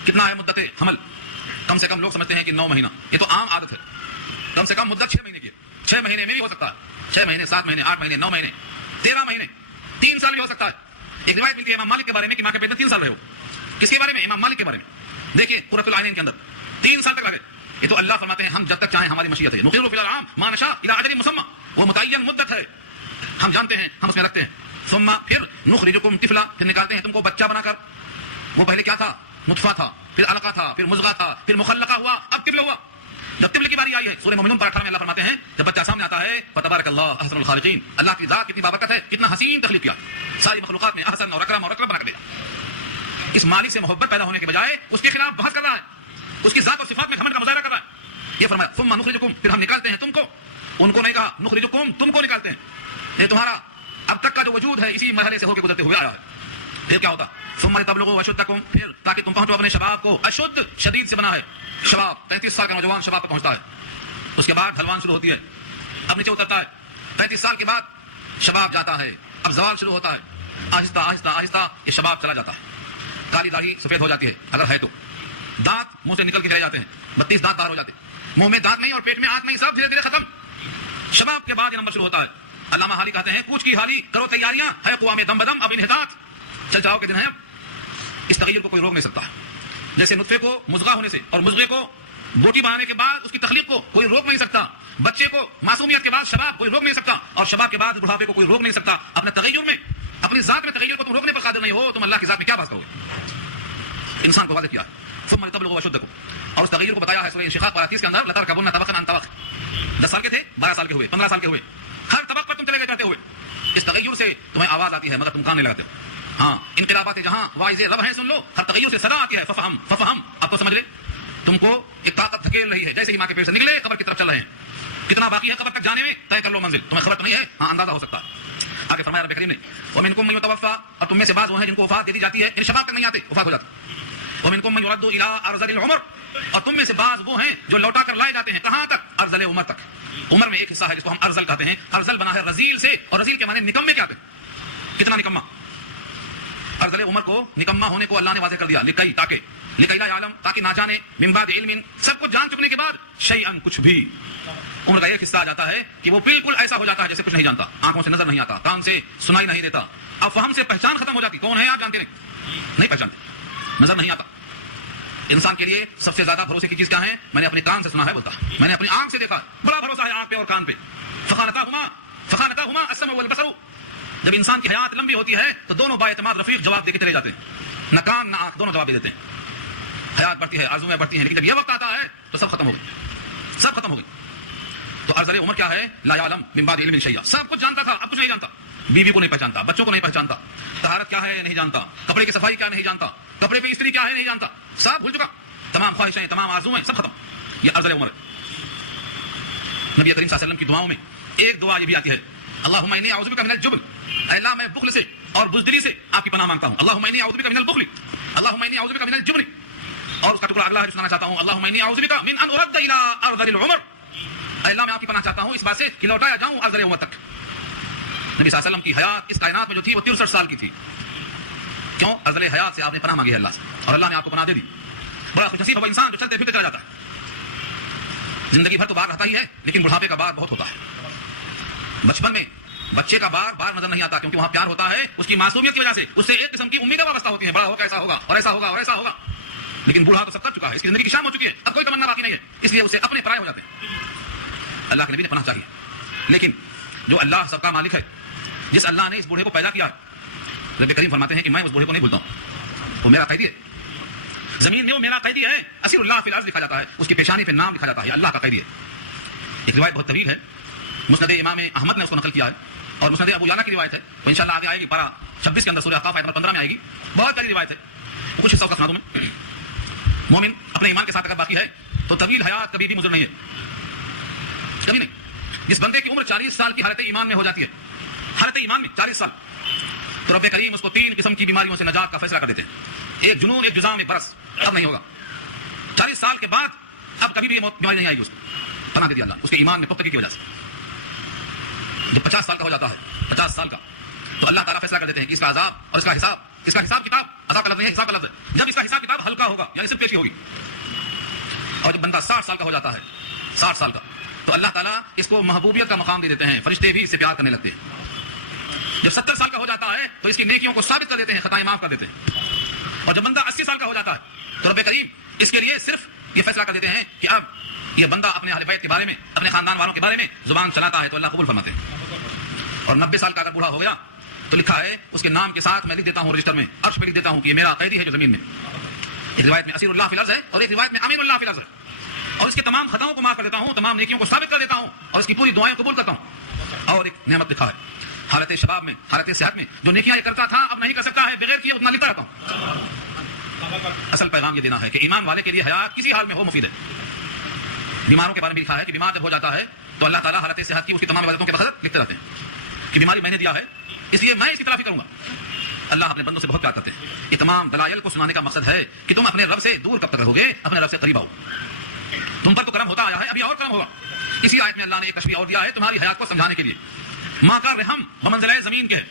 کتنا ہے مدت حمل؟ کم سے کم لوگ سمجھتے ہیں کہ 9 مہینہ. یہ تو عام عادت ہے. کم سے کم مدت 6 مہینے کی ہے. 6 مہینے میں بھی ہو سکتا ہے، 6 مہینے 7 مہینے 8 مہینے 9 مہینے 13 مہینے 3 سال بھی ہو سکتا ہے. ایک روایت ملتی ہے امام مالک کے بارے میں کہ ماں کے پیٹ میں 3 سال رہے ہو. کس کے بارے میں؟ امام مالک کے بارے میں. دیکھیں قرۃ العینین کے اندر 3 سال تک لگے. یہ تو اللہ فرماتے ہیں ہم جب تک چاہیں ہماری مشیت ہے. نقر فی الارحام ما نشاء الی اجل مسمى، وہ متعین مدت ہے، ہم جانتے ہیں، ہم اس میں رکھتے ہیں. ثم پھر نخرجکم طفلا، پھر نکالتے ہیں تم کو بچہ بنا کر. وہ پہلے کیا تھا؟ نطفہ تھا، پھر علقہ تھا، پھر مضغہ تھا، پھر مخلقہ ہوا، اب طفل ہوا. جب طفل کی باری آئی ہے، سورہ مومنون 18 میں اللہ فرماتے ہیں جب بچہ سامنے آتا ہے فتبارک اللہ احسن الخالقین، اللہ کی ذات کتنی بابرکت ہے، کتنا حسین تخلیق کیا، ساری مخلوقات میں احسن اور اکرم بنا کر دیا. اس مالک سے محبت پیدا ہونے کے بجائے اس کے خلاف بحث کر رہا ہے، اس کی ذات اور صفات میں گھمنڈ کا مظاہرہ کر رہا ہے. یہ فرمایا ثم نخرجکم، پھر ہم نکالتے ہیں تم کو. ان کو نہیں کہا نخرجکم، تم کو نکالتے ہیں. یہ تمہارا اب تک کا جو وجود ہے اسی مرحلے سے ہو کے گزرتے ہوئے آیا ہے. پھر کیا ہوتا؟ ثم لتبلغوا اشدکم، پھر تاکہ تم پہنچو اپنے شباب کو. اشد شدید سے بنا ہے، شباب 33 سال کا نوجوان شباب پر پہنچتا ہے. اس کے بعد ڈھلوان شروع ہوتی ہے، اب نیچے اترتا ہے. 35 سال کے بعد شباب جاتا ہے، اب زوال شروع ہوتا ہے. آہستہ آہستہ آہستہ یہ شباب چلا جاتا ہے. کالی داڑھی سفید ہو جاتی ہے اگر ہے تو. دانت منہ سے نکل کے چلے جاتے ہیں، 32 دانت باہر ہو جاتے ہیں. منہ میں دانت نہیں اور پیٹ میں آنت نہیں، سب دھیرے دھیرے ختم. شباب کے بعد یہ نمبر شروع ہوتا ہے. علامہ حالی کہتے ہیں کوچ کی حالی کرو تیاریاں ہے قوام دم بدم اب انحطاط، چل جاؤ کے دن ہے اب. اس تغیر کو کوئی روک نہیں سکتا. جیسے نطفے کو مضغہ ہونے سے اور مضغے کو بوٹی بنانے کے بعد اس کی تخلیق کو کوئی روک نہیں سکتا، بچے کو معصومیت کے بعد شباب کوئی روک نہیں سکتا، اور شباب کے بعد بڑھاپے کو کوئی روک نہیں سکتا. اپنے تغیر میں، اپنی ذات میں تغیر کو تم روکنے پر قادر نہیں ہو، تم اللہ کی ذات میں کیا بات کرو گے؟ انسان کو واضح کیا ثم لتبلغوا اشدکم، اور اس تغیر کو بتایا ہے سورہ انشقاق 30 کے اندر لترکبن طبقا عن طبق. 10 سال کے تھے، 12 سال کے ہوئے، 15 سال کے ہوئے، ہر طبق پر تم چلے گئے چڑھتے ہوئے. اس تغیر سے تمہیں آواز آتی ہے مگر تم کان نہیں لگاتے. ہاں انقلابات جہاں واعظ رب ہیں سن لو، ہر تغیر سے صدا آتی ہے ففہم ففہم. اب تو سمجھ لے تم کو ایک طاقت دھکیل رہی ہے، جیسے ہی ماں کے پیٹ سے نکلے قبر کی طرف چل رہے ہیں. کتنا باقی ہے قبر تک جانے میں؟ طے کر لو منزل. تمہیں خبر تو نہیں ہے، ہاں اندازہ ہو سکتا ہے. آگے فرمایا رب کریم نے ومنکم من یتوفی، اور تم میں سے بعض وہ ہیں جن کو وفات دے دی جاتی ہے، یعنی شباب تک نہیں آتے، وفات ہو جاتی. ومنکم من یرد الی ارذل العمر، اور تم میں سے بعض وہ ہیں جو لوٹا کر لائے جاتے ہیں کہاں تک؟ ارذل عمر تک. عمر میں ایک حصہ ہے جس کو ہم ارذل کہتے ہیں. ارذل بنا ہے رذیل سے، اور رذیل کے معنی نکمے کیا ہیں؟ کتنا نکما. ارذل عمر کو نکما ہونے کو اللہ نے واضح کر دیا لکئی تاکہ لکئی لا یعلم، تاکہ نہ جانے من بعد علم، سب کچھ جان چکنے کے بعد شیئا کچھ بھی. عمر کا ایک حصہ آ جاتا ہے کہ وہ بالکل ایسا ہو جاتا ہے جیسے کچھ نہیں جانتا، آنکھوں سے نظر نہیں آتا، کان سے سنائی نہیں دیتا، اب فہم سے پہچان ختم ہو جاتی. کون ہے آپ جانتے نہیں پہچانتے، نظر نہیں آتا. انسان کے لیے سب سے زیادہ بھروسے کی چیز کیا ہے؟ میں نے اپنے کان سے سنا ہے، بولتا میں نے اپنی آنکھ سے دیکھا. بڑا بھروسہ ہے آنکھ پہ اور کان پہ. فخانتاہما السمع والبصر. جب انسان کی حیات لمبی ہوتی ہے تو دونوں با اعتماد رفیق جواب دے کے چلے جاتے ہیں، نہ کان نہ آنکھ دونوں جواب دے دیتے ہیں. حیات بڑھتی ہے، آرزویں بڑھتی ہیں، لیکن جب یہ وقت آتا ہے تو سب ختم ہو گئی، سب ختم ہو گئی. تو ارذل عمر کیا ہے؟ لا یعلم من بعد علم شیئا. سب کچھ جانتا تھا، اب کچھ نہیں جانتا. بیوی کو نہیں پہچانتا، بچوں کو نہیں پہچانتا، طہارت کیا ہے نہیں جانتا، کپڑے کی صفائی کیا نہیں جانتا، کپڑے پہ استری کیا ہے نہیں جانتا، سب بھول چکا. تمام خواہشیں، تمام آرزویں سب ختم. یہ ارذل عمر ہے. نبی کریم صلی اللہ علیہ وسلم کی دعاؤں میں ایک دعا یہ بھی آتی ہے اللہم انی اعوذ بک من الجبن، اے اللہ میں بخل سے اور بزدلی سے آپ کی پناہ مانگتا ہوں. اللہم انی اعوذ بک من البخل، اللہم انی اعوذ بک من الجبن. اور اس کا ٹکڑا اگلا ہے جو سنانا چاہتا ہوں اللہم انی اعوذ بک من ان ارد الی ارذل العمر. اے اللہ میں آپ کی پناہ چاہتا ہوں اس بات سے کہ لوٹایا جاؤں ارذل عمر تک. نبی صلی اللہ علیہ وسلم کی حیات اس کائنات میں جو تھی وہ 63 سال کی تھی. کیوں؟ ارذل حیات سے آپ نے پناہ مانگی ہے اللہ سے، اور اللہ نے آپ کو پناہ دے دی. بڑا خوش نصیب ہے وہ انسان جو چلتے پھرتے چلا جاتا ہے. زندگی بھر تو بار رہتا ہی ہے، لیکن بڑھاپے کا بار بہت ہوتا ہے. بچپن میں بچے کا بار نظر نہیں آتا، کیونکہ وہاں پیار ہوتا ہے، اس کی معصومیت کی وجہ سے اس سے ایک قسم کی امیدیں وابستہ ہوتی ہیں، بڑا ہو کیسا ہوگا اور ایسا ہوگا اور ایسا ہوگا. لیکن بوڑھا تو سب کر چکا ہے، اس کی زندگی کی شام ہو چکی ہے، اب کوئی تمنا باقی نہیں ہے، اس لیے اسے اپنے پرائے ہو جاتے ہیں. اللہ کے نبی نے پناہ چاہیے. لیکن جو اللہ سب کا مالک ہے، جس اللہ نے اس بوڑھے کو پیدا کیا ہے، رب کریم فرماتے ہیں کہ میں اس بوڑھے کو نہیں بھولتا ہوں، وہ میرا قیدی ہے. زمین میں وہ میرا قیدی ہے. اسیر اللہ فی الارض لکھا جاتا ہے، اس کی پیشانی پہ نام لکھا جاتا ہے، یہ اللہ کا قیدی ہے. ایک روایت بہت طویل ہے، مسند امام احمد نے اس کو نقل کیا ہے، اور مسند ابو یعلا کی روایت ہے، وہ انشاءاللہ آگے آئے گی 26 کے اندر سورہ احقاف آیت نمبر 15 میں آئے گی. بہت پیاری روایت ہے، وہ کچھ حصہ کا سنا دوں میں. مومن اپنے ایمان کے ساتھ اگر باقی ہے تو طویل حیات کبھی بھی مضر نہیں ہے، کبھی نہیں. جس بندے کی عمر 40 سال کی حالت ایمان میں ہو جاتی ہے، حالت ایمان میں 40 سال، تو رب کریم اس کو 3 قسم کی بیماریوں سے نجات کا فیصلہ کر دیتے ہیں. ایک جنون، ایک جزام، ایک برس. اب نہیں ہوگا 40 سال کے بعد، اب کبھی بھی یہ بیماری نہیں آئے گی. اس کو پناہ دے دیا اللہ اس کے ایمان میں پختگی کی وجہ سے. جب 50 سال کا ہو جاتا ہے، 50 سال کا، تو اللہ تعالیٰ فیصلہ کر دیتے ہیں کہ اس کا عذاب اور اس کا حساب کتاب، عذاب کا لفظ نہیں ہے، حساب کا لفظ ہے. جب اس کا حساب کتاب ہلکا ہوگا یعنی صرف پیشی ہوگی. اور جب بندہ 60 سال کا ہو جاتا ہے، 60 سال کا، تو اللہ تعالیٰ اس کو محبوبیت کا مقام دے دیتے ہیں، فرشتے بھی اس سے پیار کرنے لگتے ہیں. جب 70 سال کا ہو جاتا ہے تو اس کی نیکیوں کو ثابت کر دیتے ہیں، خطائیں معاف کر دیتے ہیں. اور جب بندہ 80 سال کا ہو جاتا ہے تو رب کریم اس کے لیے صرف یہ فیصلہ کر دیتے ہیں کہ اب یہ بندہ اپنے اہل بیت کے بارے میں، اپنے خاندان والوں کے بارے میں زبان چلاتا ہے تو اللہ قبول فرماتے ہیں. اور 90 سال کا اگر بوڑھا ہو گیا تو لکھا ہے اس کے نام کے ساتھ میں لکھ دیتا ہوں رجسٹر میں، عرش پہ لکھ دیتا ہوں کہ یہ میرا قیدی ہے جو زمین میں. ایک روایت میں اسیر اللہ فی الارض ہے اور ایک روایت میں امین اللہ فی الارض ہے. اور اس کے تمام خطاؤں کو معاف کر دیتا ہوں، تمام نیکیوں کو ثابت کر دیتا ہوں، اور اس کی پوری دعائیں قبول کرتا ہوں. اور ایک نعمت لکھا ہے حالت شباب میں، حالت صحت میں، جو نیکیاں یہ کرتا تھا اب نہیں کر سکتا ہے، بغیر کیے اتنا لکھتا رہتا ہوں. اصل پیغام یہ دینا ہے کہ ایمان والے کے لیے حیات کسی حال میں ہو مفید ہے. بیماروں کے بارے میں لکھا ہے کہ بیمار جب ہو جاتا ہے تو اللہ تعالیٰ حالت صحت کی اس کی تمام عبادتوں کے بخشت لکھتے رہتے ہیں کہ بیماری میں نے دیا ہے اس لیے میں اس کی تلافی کروں گا. اللہ اپنے بندوں سے بہت پیار کرتے ہیں. یہ تمام دلائل کو سنانے کا مقصد ہے کہ تم اپنے رب سے دور کب تک رہو گے، اپنے رب سے قریب آؤ. تم پر تو کرم ہوتا آیا ہے، ابھی اور کرم ہوگا. اسی آیت میں اللہ نے ایک تشبیہ اور دیا ہے تمہاری حیات کو سمجھانے کے لیے. ماں کا رحم بمنزلہ زمین کے ہے.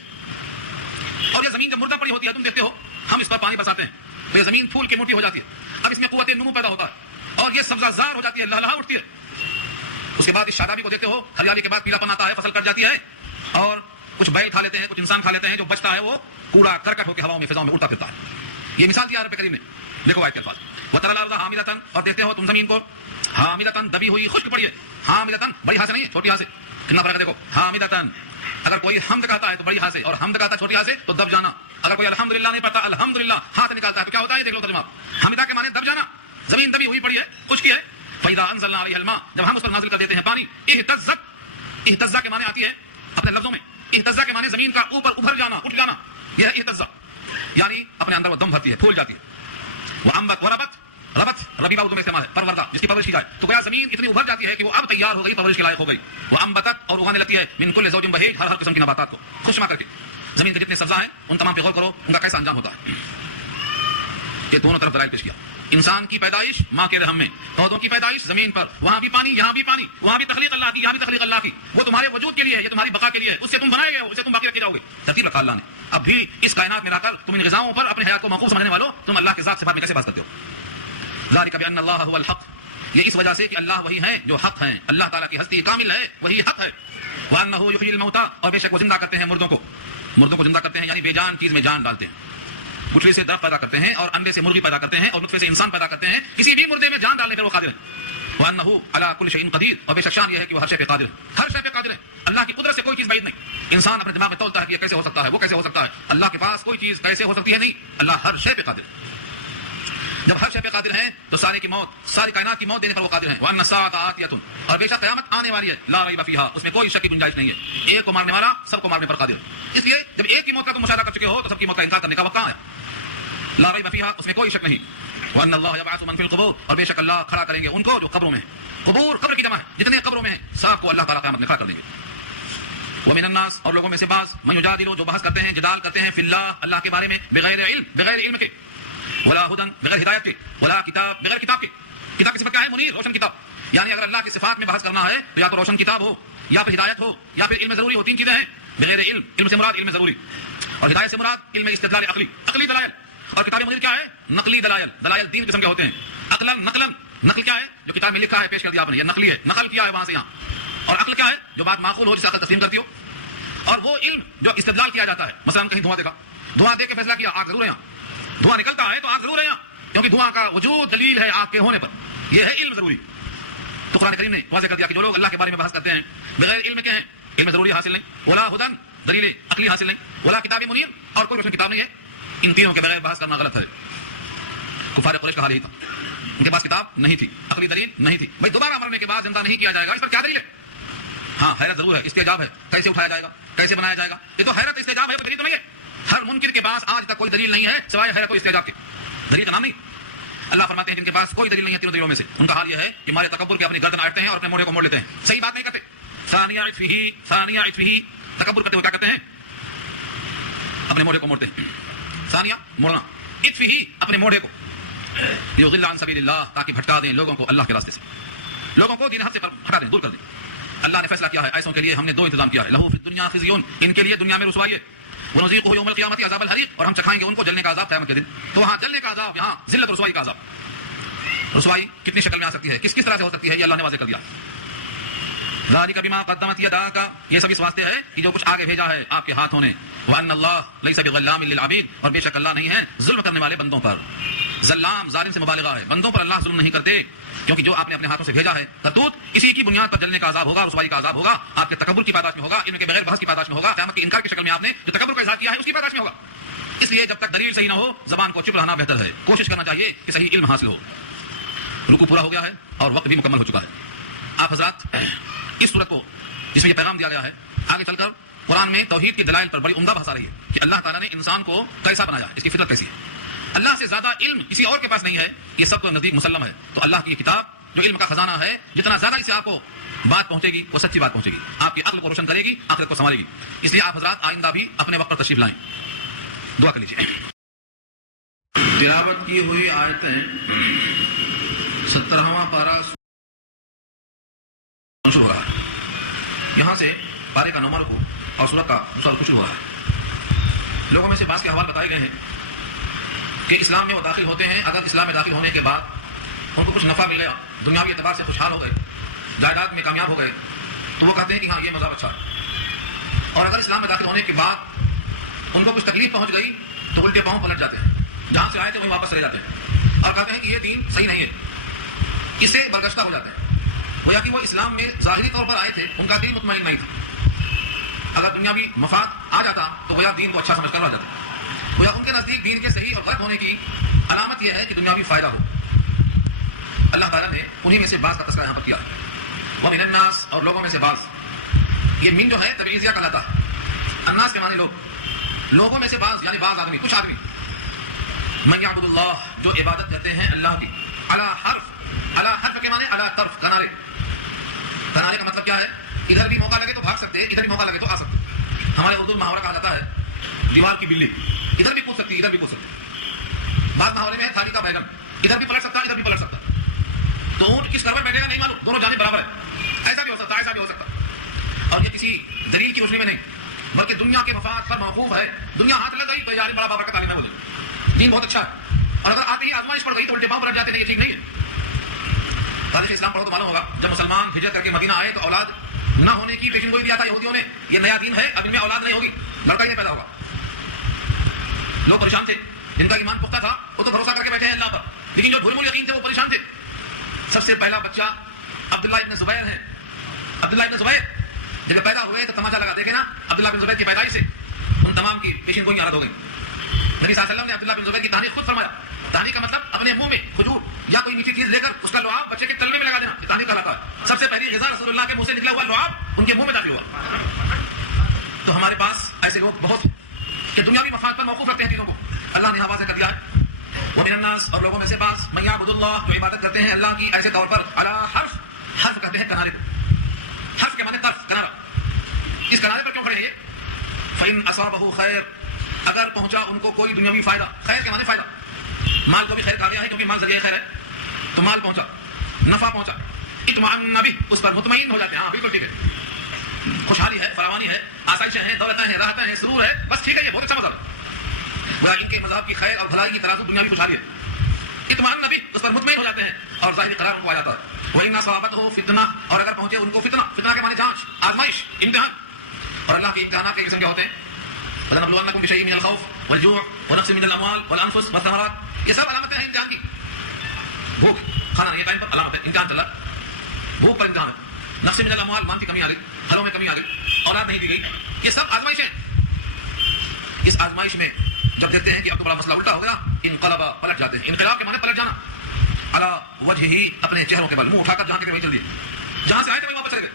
اور یہ زمین جب مردہ پڑی ہوتی ہے تم دیکھتے ہو ہم اس پر پانی برساتے ہیں تو یہ زمین پھول کی موٹی ہو جاتی ہے. اب اس میں قوت نمو پیدا ہوتا ہے اور یہ سبزہ زار ہو جاتی ہے، لہلہا اٹھتی ہے. اس کے بعد اس شادابی کو دیکھتے ہو، ہریالی کے بعد پیلا پن آتا ہے، فصل کٹ جاتی ہے اور کچھ بیل کھا لیتے ہیں, کچھ انسان کھا لیتے ہیں, جو بچتا ہے وہ کوڑا کرکٹ ہو کے ہواؤں میں فضاؤں میں اڑتا پھرتا ہے. یہ مثال دیا رب کریم نے. دیکھو آیت کے الفاظ, وَتَرَى الْأَرْضَ حَامِدَةً, اور دیکھتے ہو تم زمین کو حامدتن دبی ہوئی خشک پڑی ہے. حامدتن بڑی ہاں سے نہیں ہے, چھوٹی ہاں سے. کتنا فرق ہے دیکھو. حامدتن اگر کوئی حمد کہتا ہے تو بڑی ہاں سے, اور حمد کہتا ہے چھوٹی ہاں سے تو دب جانا. اگر کوئی الحمدللہ نہیں پڑھتا الحمدللہ ہاں سے نکالتا ہے تو کیا ہوتا ہے, یہ دیکھ لو ترجمہ. حامدہ کے معنی دب جانا, زمین دبی ہوئی پڑی ہے, خشکی ہے. فَإِذَا أَنزَلْنَا عَلَيْهَا الْمَاءَ, جب ہم اس پر نازل کر دیتے ہیں پانی. اہتزت, اہتزا کے معنی آتی ہے اپنے لفظوں میں. اہتزا کے معنی زمین کا اوپر ابھر جانا, اٹھ جانا, یہ ہے اہتزا, یعنی اپنے اندر وہ دم بھرتی ہے, پھول جاتی ہے. وَأَنبَتْ وربت, ربت ربی باؤ میں استعمال ہے, پروردہ جس کی پرورش کی جائے. تو گویا زمین اتنی ابھر جاتی ہے کہ وہ اب تیار ہو گئی, پرورش کے لائق ہو گئی. وَأَنبَتَتْ, اور اگانے لگتی ہے من کل زوج بہیج, ہر قسم کی نباتات کو خوشما کر کے. زمین کے جتنے سبزہ ہیں ان تمام پہ غور کرو, ان کا کیسا انجام ہوتا ہے. یہ دونوں طرف دلائل پیش کیا. انسان کی پیدائش ماں کے رحم میں, پودوں کی پیدائش زمین پر, وہاں بھی پانی یہاں بھی پانی, وہاں بھی تخلیق اللہ کی یہاں بھی تخلیق اللہ کی. وہ تمہارے وجود کے لیے ہے, یہ تمہاری بقا کے لیے ہے, اس سے تم بنائے گئے ہو, اسے تم باقی رکھے جاؤ گے. ترتیب رکھا اللہ نے. اب بھی اس کائنات میں لا کر تم ان غذاؤں پر اپنی حیات کو موقوف سمجھنے والوں, تم اللہ کے ذات صفات میں کیسے بات کرتے ہو؟ ذالک بان اللہ هو الحق, یہ اس وجہ سے کہ اللہ وہی ہے جو حق ہے, اللہ تعالیٰ کی ہستی کامل ہے, وہی حق ہے. وانہ یحیی الموتى, اور بے شک وہ زندہ کرتے ہیں مردوں کو. مردوں کو زندہ کرتے ہیں یعنی بے جان چیز میں جان ڈالتے ہیں. گٹھلی سے درخت پیدا کرتے ہیں, اور انڈے سے مرغی پیدا کرتے ہیں, اور نطفے سے انسان پیدا کرتے ہیں. کسی بھی مردے میں جان ڈالنے پر وہ قادر ہے. وانہ علی کل شیء قدیر, اور بے شک شان یہ ہے کہ وہ ہر شے پہ قادر ہے, ہر شے پہ قادر ہے. اللہ کی قدرت سے کوئی چیز بعید نہیں. انسان اپنے دماغ میں تولتا ہے کہ یہ کیسے ہو سکتا ہے, وہ کیسے ہو سکتا ہے. اللہ کے پاس کوئی چیز کیسے ہو سکتی ہے نہیں, اللہ ہر شے پہ قادر ہے. جب ہر شے پہ قادر ہیں تو سارے کی موت, ساری کائنات کی موت دینے پر وہ قادر ہیں. وان الساعۃ آتیۃ, اور بے شک قیامت آنے والی ہے. لا ریب فیھا, اس میں کوئی شک کی گنجائش نہیں ہے. ایک کو مارنے والا سب کو مارنے پر قادر ہے. اس لیے جب ایک کی موت کا تم مشاہدہ کر چکے ہو تو سب کی موت کا انکار کرنے کا وقت کہاں ہے؟ لا ریب فیھا, اس میں کوئی شک نہیں. وان اللہ یبعث من فی القبور, اور بے شک اللہ کھڑا کریں گے ان کو جو قبروں میں ہیں. قبور قبر کی جمع ہے, جتنے قبروں میں ہیں سب کو اللہ تعالیٰ قیامت میں کھڑا کر دیں گے. ومن الناس, اور لوگوں میں سے بعض, من یجادل, جو بحث کرتے ہیں, جدال کرتے ہیں, فی اللہ, اللہ کے بارے میں, بغیر علم, بغیر علم کے, ولا ہدن, بغیر ہدایت کے, ولا کتاب, بغیر کتاب کے. کتاب کی صفت کیا ہے؟ منیر, روشن کتاب. یعنی اگر اللہ کی صفات میں بحث کرنا ہے تو یا تو روشن کتاب ہو, یا پھر ہدایت ہو, یا پھر علم ضروری ہو. تین چیزیں ہیں. بغیر علم, علم سے مراد علم ضروری, اور ہدایت سے مراد علم استدلال عقلی, عقلی دلائل. اور کتاب منیر کیا ہے؟ نقلی دلائل. دلائل تین قسم کے ہوتے ہیں. عقلن, نقلن, نقل کیا ہے؟ جو کتاب میں لکھا ہے پیش کر دیا آپ نے, یہ نقلی ہے, نقل کیا ہے وہاں سے یہاں. اور عقل کیا ہے؟ جو بات معقول ہو, جسے عقل تسلیم کرتی ہو. اور وہ علم جو استدلال کیا جاتا ہے, مثلا کہیں دھواں دیکھا, دھواں دیکھ کے فیصلہ کیا آگ ضرور ہے یہاں, دھواں نکلتا ہے تو آگ ضرور ہے یہاں, کیونکہ دھواں کا وجود دلیل ہے آگ کے ہونے پر. یہ ہے علم ضروری. تو قرآن کریم نے واضح کر دیا کہ جو لوگ اللہ کے بارے میں بحث کرتے ہیں بغیر علم کے ہیں, علم ضروری حاصل نہیں, ولا ہدن, دلیل عقلی حاصل نہیں, ولا کتاب منیر, اور کوئی روشن کتاب نہیں ہے. ان تینوں کے بغیر بحث کرنا غلط ہے. کفار قریش کا حال یہی تھا, ان کے پاس کتاب نہیں تھی, عقلی دلیل نہیں تھی. بھائی دوبارہ مرنے کے بعد زندہ نہیں کیا جائے گا, اس پر کیا دلیل ہے؟ ہاں حیرت ضرور ہے, استعجاب ہے, کیسے اٹھایا جائے گا, کیسے بنایا جائے گا. یہ تو حیرت استعجاب ہے, کوئی دلیل تو نہیں ہے. ہر منکر کے پاس آج تک کوئی دلیل نہیں ہے سوائے حیرت و استعجاب کے. دلیل کا نام نہیں. اللہ فرماتے ہیں جن کے پاس کوئی دلیل نہیں ہے تینوں دلیلوں میں سے, ان کا حال یہ ہے کہ مارے تکبر کے اپنی گردن آٹتے ہیں اور اپنے موڑے کو موڑ لیتے ہیں, صحیح بات نہیں کرتے. ثانیہ عطفہ, تکبر کرتے ہوئے کیا کرتے ہیں؟ اپنے موڑے کو موڑتے ہیں. ثانیہ موڑنا, عطفہ اپنے موڑے کو, یضل عن سبیل اللہ, تاکہ بھٹکا دیں لوگوں کو اللہ کے راستے سے, لوگوں کو دین حق سے ہٹا دیں, دور کر دیں. اللہ نے فیصلہ کیا ہے ایسوں کے لیے, ہم نے دو انتظام کیا ہے. لہو فی الدنیا خزی, ان کے لیے دنیا میں رسوائی ہے. ونذیقہ یوم القیامت عذاب الحریق, اور ہم چکھائیں گے ان کو جلنے کا عذاب قیامت کے دن. تو وہاں جلنے کا عذاب, یہاں ذلت رسوائی کا عذاب. رسوائی کتنی شکل میں آ سکتی ہے, کس کس طرح سے ہو سکتی ہے, یہ اللہ نے واضح کر دیا. ذالک بما قدمت یداک, یہ سب اس واسطے ہے کہ جو کچھ آگے بھیجا ہے آپ کے ہاتھوں نے. وان اللہ لیس بظلام للعبید, اور بے شک اللہ نہیں ہے ظلم کرنے والے بندوں پر. ظلام ظالم سے مبالغہ ہے, بندوں پر اللہ ظلم نہیں کرتے, کیونکہ جو آپ نے اپنے ہاتھوں سے بھیجا ہے کرتوت, اسی کی بنیاد پر جلنے کا عذاب ہوگا, رسوائی کا عذاب ہوگا, آپ کے تکبر کی پاداش میں ہوگا, علم کے بغیر بحث کی پاداش میں ہوگا, قیامت کے انکار کی شکل میں آپ نے جو تکبر کا اظہار کیا ہے اس کی پاداش میں ہوگا. اس لیے جب تک دلیل صحیح نہ ہو زبان کو چپ رہنا بہتر ہے. کوشش کرنا چاہیے کہ صحیح علم حاصل ہو. رکوع پورا ہو گیا ہے اور وقت بھی مکمل ہو چکا ہے. آپ حضرات اس صورت کو جس میں یہ پیغام دیا گیا ہے, آگے چل کر قرآن میں توحید کی دلائل پر بڑی عمدہ بحث آ رہی ہے کہ اللہ تعالیٰ نے انسان کو کیسا بنایا, اس کی فطرت کیسی ہے. اللہ سے زیادہ علم کسی اور کے پاس نہیں ہے, یہ سب کو نزدیک مسلم ہے. تو اللہ کی یہ کتاب جو علم کا خزانہ ہے, جتنا زیادہ اسے آپ کو بات پہنچے گی وہ سچی بات پہنچے گی, آپ کی عقل کو روشن کرے گی, آخرت کو سنوارے گی. اس لیے آپ حضرات آئندہ بھی اپنے وقت پر تشریف لائیں. دعا کر لیجیے. تلاوت کی ہوئی آیتیں 17واں پارہ شروع ہو رہا ہے. یہاں سے پارے کا 9واں رکوع اور سورت کا دوسرا رکوع شروع ہو رہا ہے. لوگوں میں سے بعض کے احوال بتائے گئے ہیں کہ اسلام میں وہ داخل ہوتے ہیں, اگر اسلام میں داخل ہونے کے بعد ان کو کچھ نفع مل گیا, دنیاوی اعتبار سے خوشحال ہو گئے, جائیداد میں کامیاب ہو گئے, تو وہ کہتے ہیں کہ ہاں یہ مذہب اچھا ہے. اور اگر اسلام میں داخل ہونے کے بعد ان کو کچھ تکلیف پہنچ گئی تو الٹے پاؤں پلٹ جاتے ہیں، جہاں سے آئے تھے وہیں واپس چلے جاتے ہیں اور کہتے ہیں کہ یہ دین صحیح نہیں ہے، اس سے برگشتہ ہو جاتے ہیں۔ گویا کہ وہ اسلام میں ظاہری طور پر آئے تھے، ان کا دل مطمئن نہیں تھا، اگر دنیاوی مفاد آ جاتا تو گویا دین کو اچھا سمجھ کر رہ جاتے۔ گویا ان کے نزدیک دین کے صحیح اور غلط ہونے کی علامت یہ ہے کہ دنیاوی فائدہ ہو۔ اللہ تعالیٰ نے انہی میں سے بعض کا تذکرہ یہاں پر کیا ہے، وَمِنَ النَّاسِ، اور لوگوں میں سے بعض۔ یہ من جو ہے تبعیضیہ کہلاتا ہے، الناس کے معنی لوگوں میں سے بعض یعنی بعض آدمی، کچھ آدمی، من یعبد اللہ، جو عبادت کرتے ہیں اللہ کی، علی حرف کے معنی علی طرف، کنارے کا مطلب کیا ہے؟ ادھر بھی موقع لگے تو بھاگ سکتے، ادھر بھی موقع لگے تو آ سکتے۔ ہمارے اردو میں محاورہ کہا جاتا ہے دیوار کی بلی، ادھر بھی کود سکتی ادھر بھی کود سکتی۔ بعض محاورے میں ہے تھالی کا بیگن، ادھر بھی پلٹ سکتا ادھر بھی پلٹ سکتا۔ تو اونٹ کس کروٹ بیٹھے گا نہیں معلوم، دونوں جانب برابر ہے، ایسا بھی ہو سکتا ایسا بھی ہو سکتا۔ اور یہ کسی دلیل کی روشنی میں نہیں بلکہ دنیا کے مفاد پر موقوف ہے۔ دنیا ہاتھ لگ گئی تو یار بڑا بابر کا تعلیم ہے، بولے دین بہت اچھا ہے، اور اگر آتی ہی آزمائش پڑ گئی تو الٹے پاؤں پلٹ جاتے ہیں، یہ ٹھیک نہیں ہے۔ تاریخ اسلام پڑھو تو معلوم ہوگا جب مسلمان ہجرت کر کے مدینہ آئے تو اولاد نہ ہونے کی پیشن گوئی دیا تھا یہودیوں نے، یہ نیا دین ہے، اب ان میں اولاد نہیں ہوگی، لڑکا ہی نہیں پیدا ہوگا۔ لوگ پریشان تھے، جن کا ایمان پختہ تھا وہ تو بھروسہ کر کے بیٹھے ہیں اللہ پر، لیکن جو بھول یقین تھے وہ پریشان تھے۔ سب سے پہلا بچہ عبداللہ ابن زبیر ہے۔ عبداللہ ابن زبیر جب پیدا ہوئے تو تماشا لگا، دیکھے نا عبداللہ بن زبیر کی پیدائش سے ان تمام کی پیشن گوئی رد ہو گئی۔ نبی صلی اللہ علیہ وسلم نے عبداللہ بن زبیر کی تحریک خود فرمایا، تحریک کا مطلب اپنے منہ میں کھجور یا کوئی میٹھی چیز لے کر اس کا لعاب بچے کے تلوے میں لگا دینا، یہ تحریک کہلاتا ہے۔ سب سے پہلی غذا رسول اللہ کے منہ سے نکلا ہوا لعاب ان کے منہ میں داخل ہوا۔ تو ہمارے پاس ایسے لوگ بہت کہ دنیاوی مفاد پر موقوف رکھتے ہیں چیزوں کو، اللہ نے حوالے کر دیا ہے۔ ومن الناس، اور لوگوں میں سے بعض، من یعبد اللہ، جو عبادت کرتے ہیں اللہ کی ایسے طور پر، علی حرف، حرف کہتے ہیں کنارے کو، حرف کے معنی طرف، کنارہ۔ اس کنارے پر کیوں کھڑے ہیں یہ؟ فإن أصابه خیر، اگر پہنچا ان کو کوئی دنیاوی فائدہ، خیر کے معنی فائدہ، مال کو بھی خیر کہا گیا ہے کیونکہ مال ذریعہ خیر ہے، تو مال پہنچا، نفع پہنچا، اطمئن بھی، اس پر مطمئن ہو جاتے ہیں، ہاں بالکل ٹھیک ہے، خوشحالی ہے، فراوانی ہے، آسائشیں ہیں، دولتیں ہیں، راحتیں ہیں، سرور ہے، بس ٹھیک ہے، یہ بہت اچھا مذہب ہے۔ ان کے مذہب کی خیر اور بھلائی کی ترازو دنیاوی خوشحالی ہے، اطمئن بھی، اس پر مطمئن ہو جاتے ہیں اور ظاہری قرار ان کو آ جاتا ہے۔ وَإِنَّ أَصَابَتْهُ فتنہ، اور اگر پہنچے ان کو فتنہ، فتنہ کے معنی جانچ، آزمائش، امتحان، اور اللہ کے امتحانات کے قسم کیا ہوتے ہیں؟ وَلَنَبْلُوَنَّكُمْ بِشَيْءٍ مِّنَ الْخَوْفِ وَالْجُوعِ وَنَقْصٍ مِّنَ الْأَمْوَالِ وَالْأَنفُسِ وَالثَّمَرَاتِ، یہ سب علامتیں ہیں امتحان کی۔ بھوک، کھانا نہیں ہے ٹائم پر، علامت ہے، امتحان چل رہا ہے، بھوک پر امتحان ہے، نقص من الاموال، مال کی کمی آ گئی، پھلوں میں کمی آ گئی، اولاد نہیں دی گئی، یہ سب آزمائش ہیں۔ اس آزمائش میں جب دیکھتے ہیں کہ اب تو بڑا مسئلہ الٹا ہو گیا، انقلب، پلٹ جاتے ہیں۔ انقلاب کے معنی پلٹ جانا، علی وجہ ہی، اپنے چہروں کے بل، منہ اٹھا کر جہاں کے وہیں چل دیے، جہاں سے آئے تھے وہیں واپس چلے گئے۔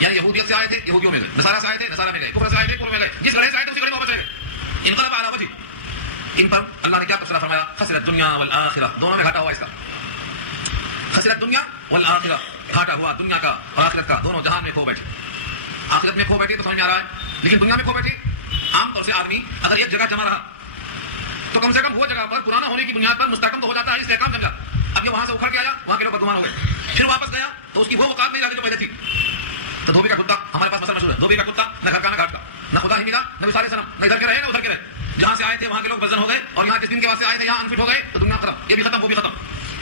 یعنی یہودیت سے آئے تھے یہودیوں میں گئے، نصارہ سے آئے تھے نصارہ میں گئے، کفر سے آئے تھے کفر میں گئے، جس گڑھے سے آئے تھے اسی گڑھے میں واپس چلے گئے۔ انقلب علی وجہ، ان پر اللہ نے کیا تبصرہ فرمایا؟ خسرت دنیا والآخرہ، دونوں میں گھاٹا ہوا اس کا، خسرت دنیا والآخرہ، گھاٹا ہوا دنیا کا اور آخرت کا، دونوں جہان میں کھو بیٹھے۔ آخرت میں کھو بیٹھے تو سمجھ میں آ رہا ہے، لیکن دنیا میں کھو بیٹھے، عام طور سے آدمی اگر ایک جگہ جمع رہا تو کم سے کم وہ جگہ پر پرانا ہونے کی بنیاد پر مستحکم تو ہو جاتا ہے، استحکام جم جاتا۔ اب یہ وہاں سے اکھڑ کے آیا، وہاں کے لوگ بدگمان ہو گئے، پھر واپس گیا تو اس کی وہ اوقات نہیں جاتی جو پہلے تھی۔ تو دھوبی کا کتا ہمارے پاس مسئلہ مشہور ہے، دھوبی کا کتا نہ گھر کا نہ گھاٹ کا، نہ خدا ہی ملا نہ وصال صنم، نہ ادھر کے رہے نہ ادھر کے رہے، جہاں سے آئے تھے وہاں کے لوگ بدزن ہو گئے، اور یہاں جس دن کے واسطے آئے تھے یہاں انفٹ ہو گئے، تو دنیا ختم، یہ بھی ختم وہ بھی ختم،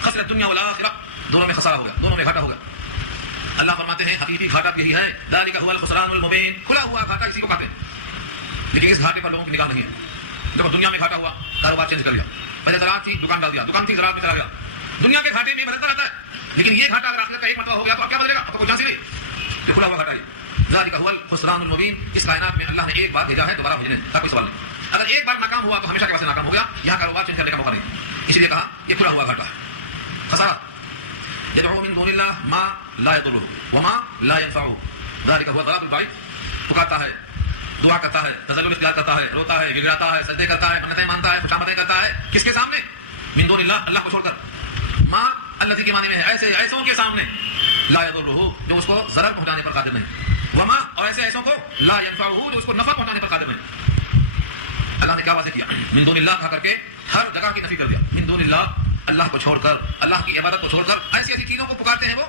خسرت دنیا والآخرہ، دونوں میں خسارہ ہو گیا، دونوں میں گھاٹا ہو گیا۔ اللہ فرماتے ہیں حقیقی گھاٹا یہی ہے، ذالک هو الخسران المبین، کھلا ہوا گھاٹا اسی کو کہتے ہیں، لیکن اس گھاٹے پر لوگوں کی نگاہ نہیں ہے۔ جب دنیا میں گھاٹا ہوا، کاروبار چینج کر لیا، پہلے زراعت تھی دکان ڈال دیا، دکان تھی زراعت میں چلا گیا، دنیا کے گھاٹے میں بدلتا رہتا ہے، لیکن یہ گھاٹا اگر آخرت کا ایک مرتبہ ہو گیا تو اب کیا بدلے گا؟ اب تو کوئی چانس ہی نہیں، جو کھلا ہوا گھاٹا ہے، ذالک هو الخسران المبین۔ اس کائنات میں اللہ نے ایک بار بھیجا ہے، دوبارہ بھیجنے کا کوئی سوال نہیں، اگر ایک بار ناکام ہوا تو ہمیشہ کے واسطے ناکام ہو گیا، یہاں کاروبار چینج کرنے کا موقع نہیں، اس لیے کہا یہ کھلا ہوا گھاٹا ہے، خسارہ۔ يدعو من دون اللہ ما لا يضره وما لا ينفعه ذلك هو الضلال البعید، پکارتا ہے، دعا کرتا ہے، تذلل اختیار کرتا ہے، روتا ہے، گڑگڑاتا ہے، سجدے کرتا ہے، منتیں مانتا ہے، خوشامدیں کرتا ہے، کس کے سامنے؟ من دون اللہ، اللہ کو چھوڑ کر، ما الذی کے معنی میں ہے ایسے ایسوں کے سامنے، لا يضره جو اس کو ضرر پہنچانے پر قادر نہیں، وما اور ایسے ایسوں کو لا ينفعه جو اس کو نفع پہنچانے پر قادر نہیں۔ اللہ نے کیا واضح کیا؟ من دون اللہ کہا کر کے ہر جگہ کی نفی کر دیا، من دون اللہ، اللہ کو چھوڑ کر، اللہ کی عبادت کو چھوڑ کر ایسی ایسی چیزوں کو پکارتے ہیں وہ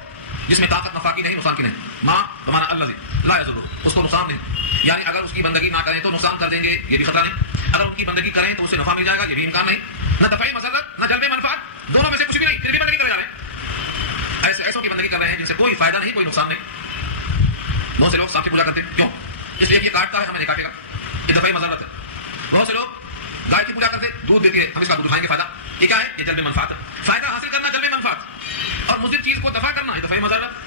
جس میں طاقت نفع کی نہیں، نقصان کی نہیں، ماں بمانا الذی لا یضر، اس کو نقصان نہیں، یعنی اگر اس کی بندگی نہ کریں تو نقصان کر دیں گے، یہ بھی خطرہ نہیں، اگر ان کی بندگی کریں تو اس سے نفع مل جائے گا، یہ بھی امکان نہیں، نہ دفعی مسرت نہ جلب منفعت، دونوں میں سے کچھ بھی نہیں، پھر بھی بندگی کرے جا رہے ہیں، ایسوں کی بندگی کر رہے ہیں جن سے کوئی فائدہ نہیں، کوئی نقصان نہیں۔ بہت سے لوگ سانپ کی پوجا کرتے ہیں، کیوں؟ اس لیے یہ کاٹتا ہے ہمیں نہیں کاٹے گا، یہ دفعی مضرت ہے. بہت سے لوگ گائے کی پوجا کرتے، دودھ دیتی ہے، ہم اس کا دودھ کھائیں گے، فائدہ یہ کیا ہے؟ یہ جلب منفعت ہے. فائدہ حاصل کرنا جلب منفعت، اور مضر چیز کو دفع کرنا ہے دفعی مضرت.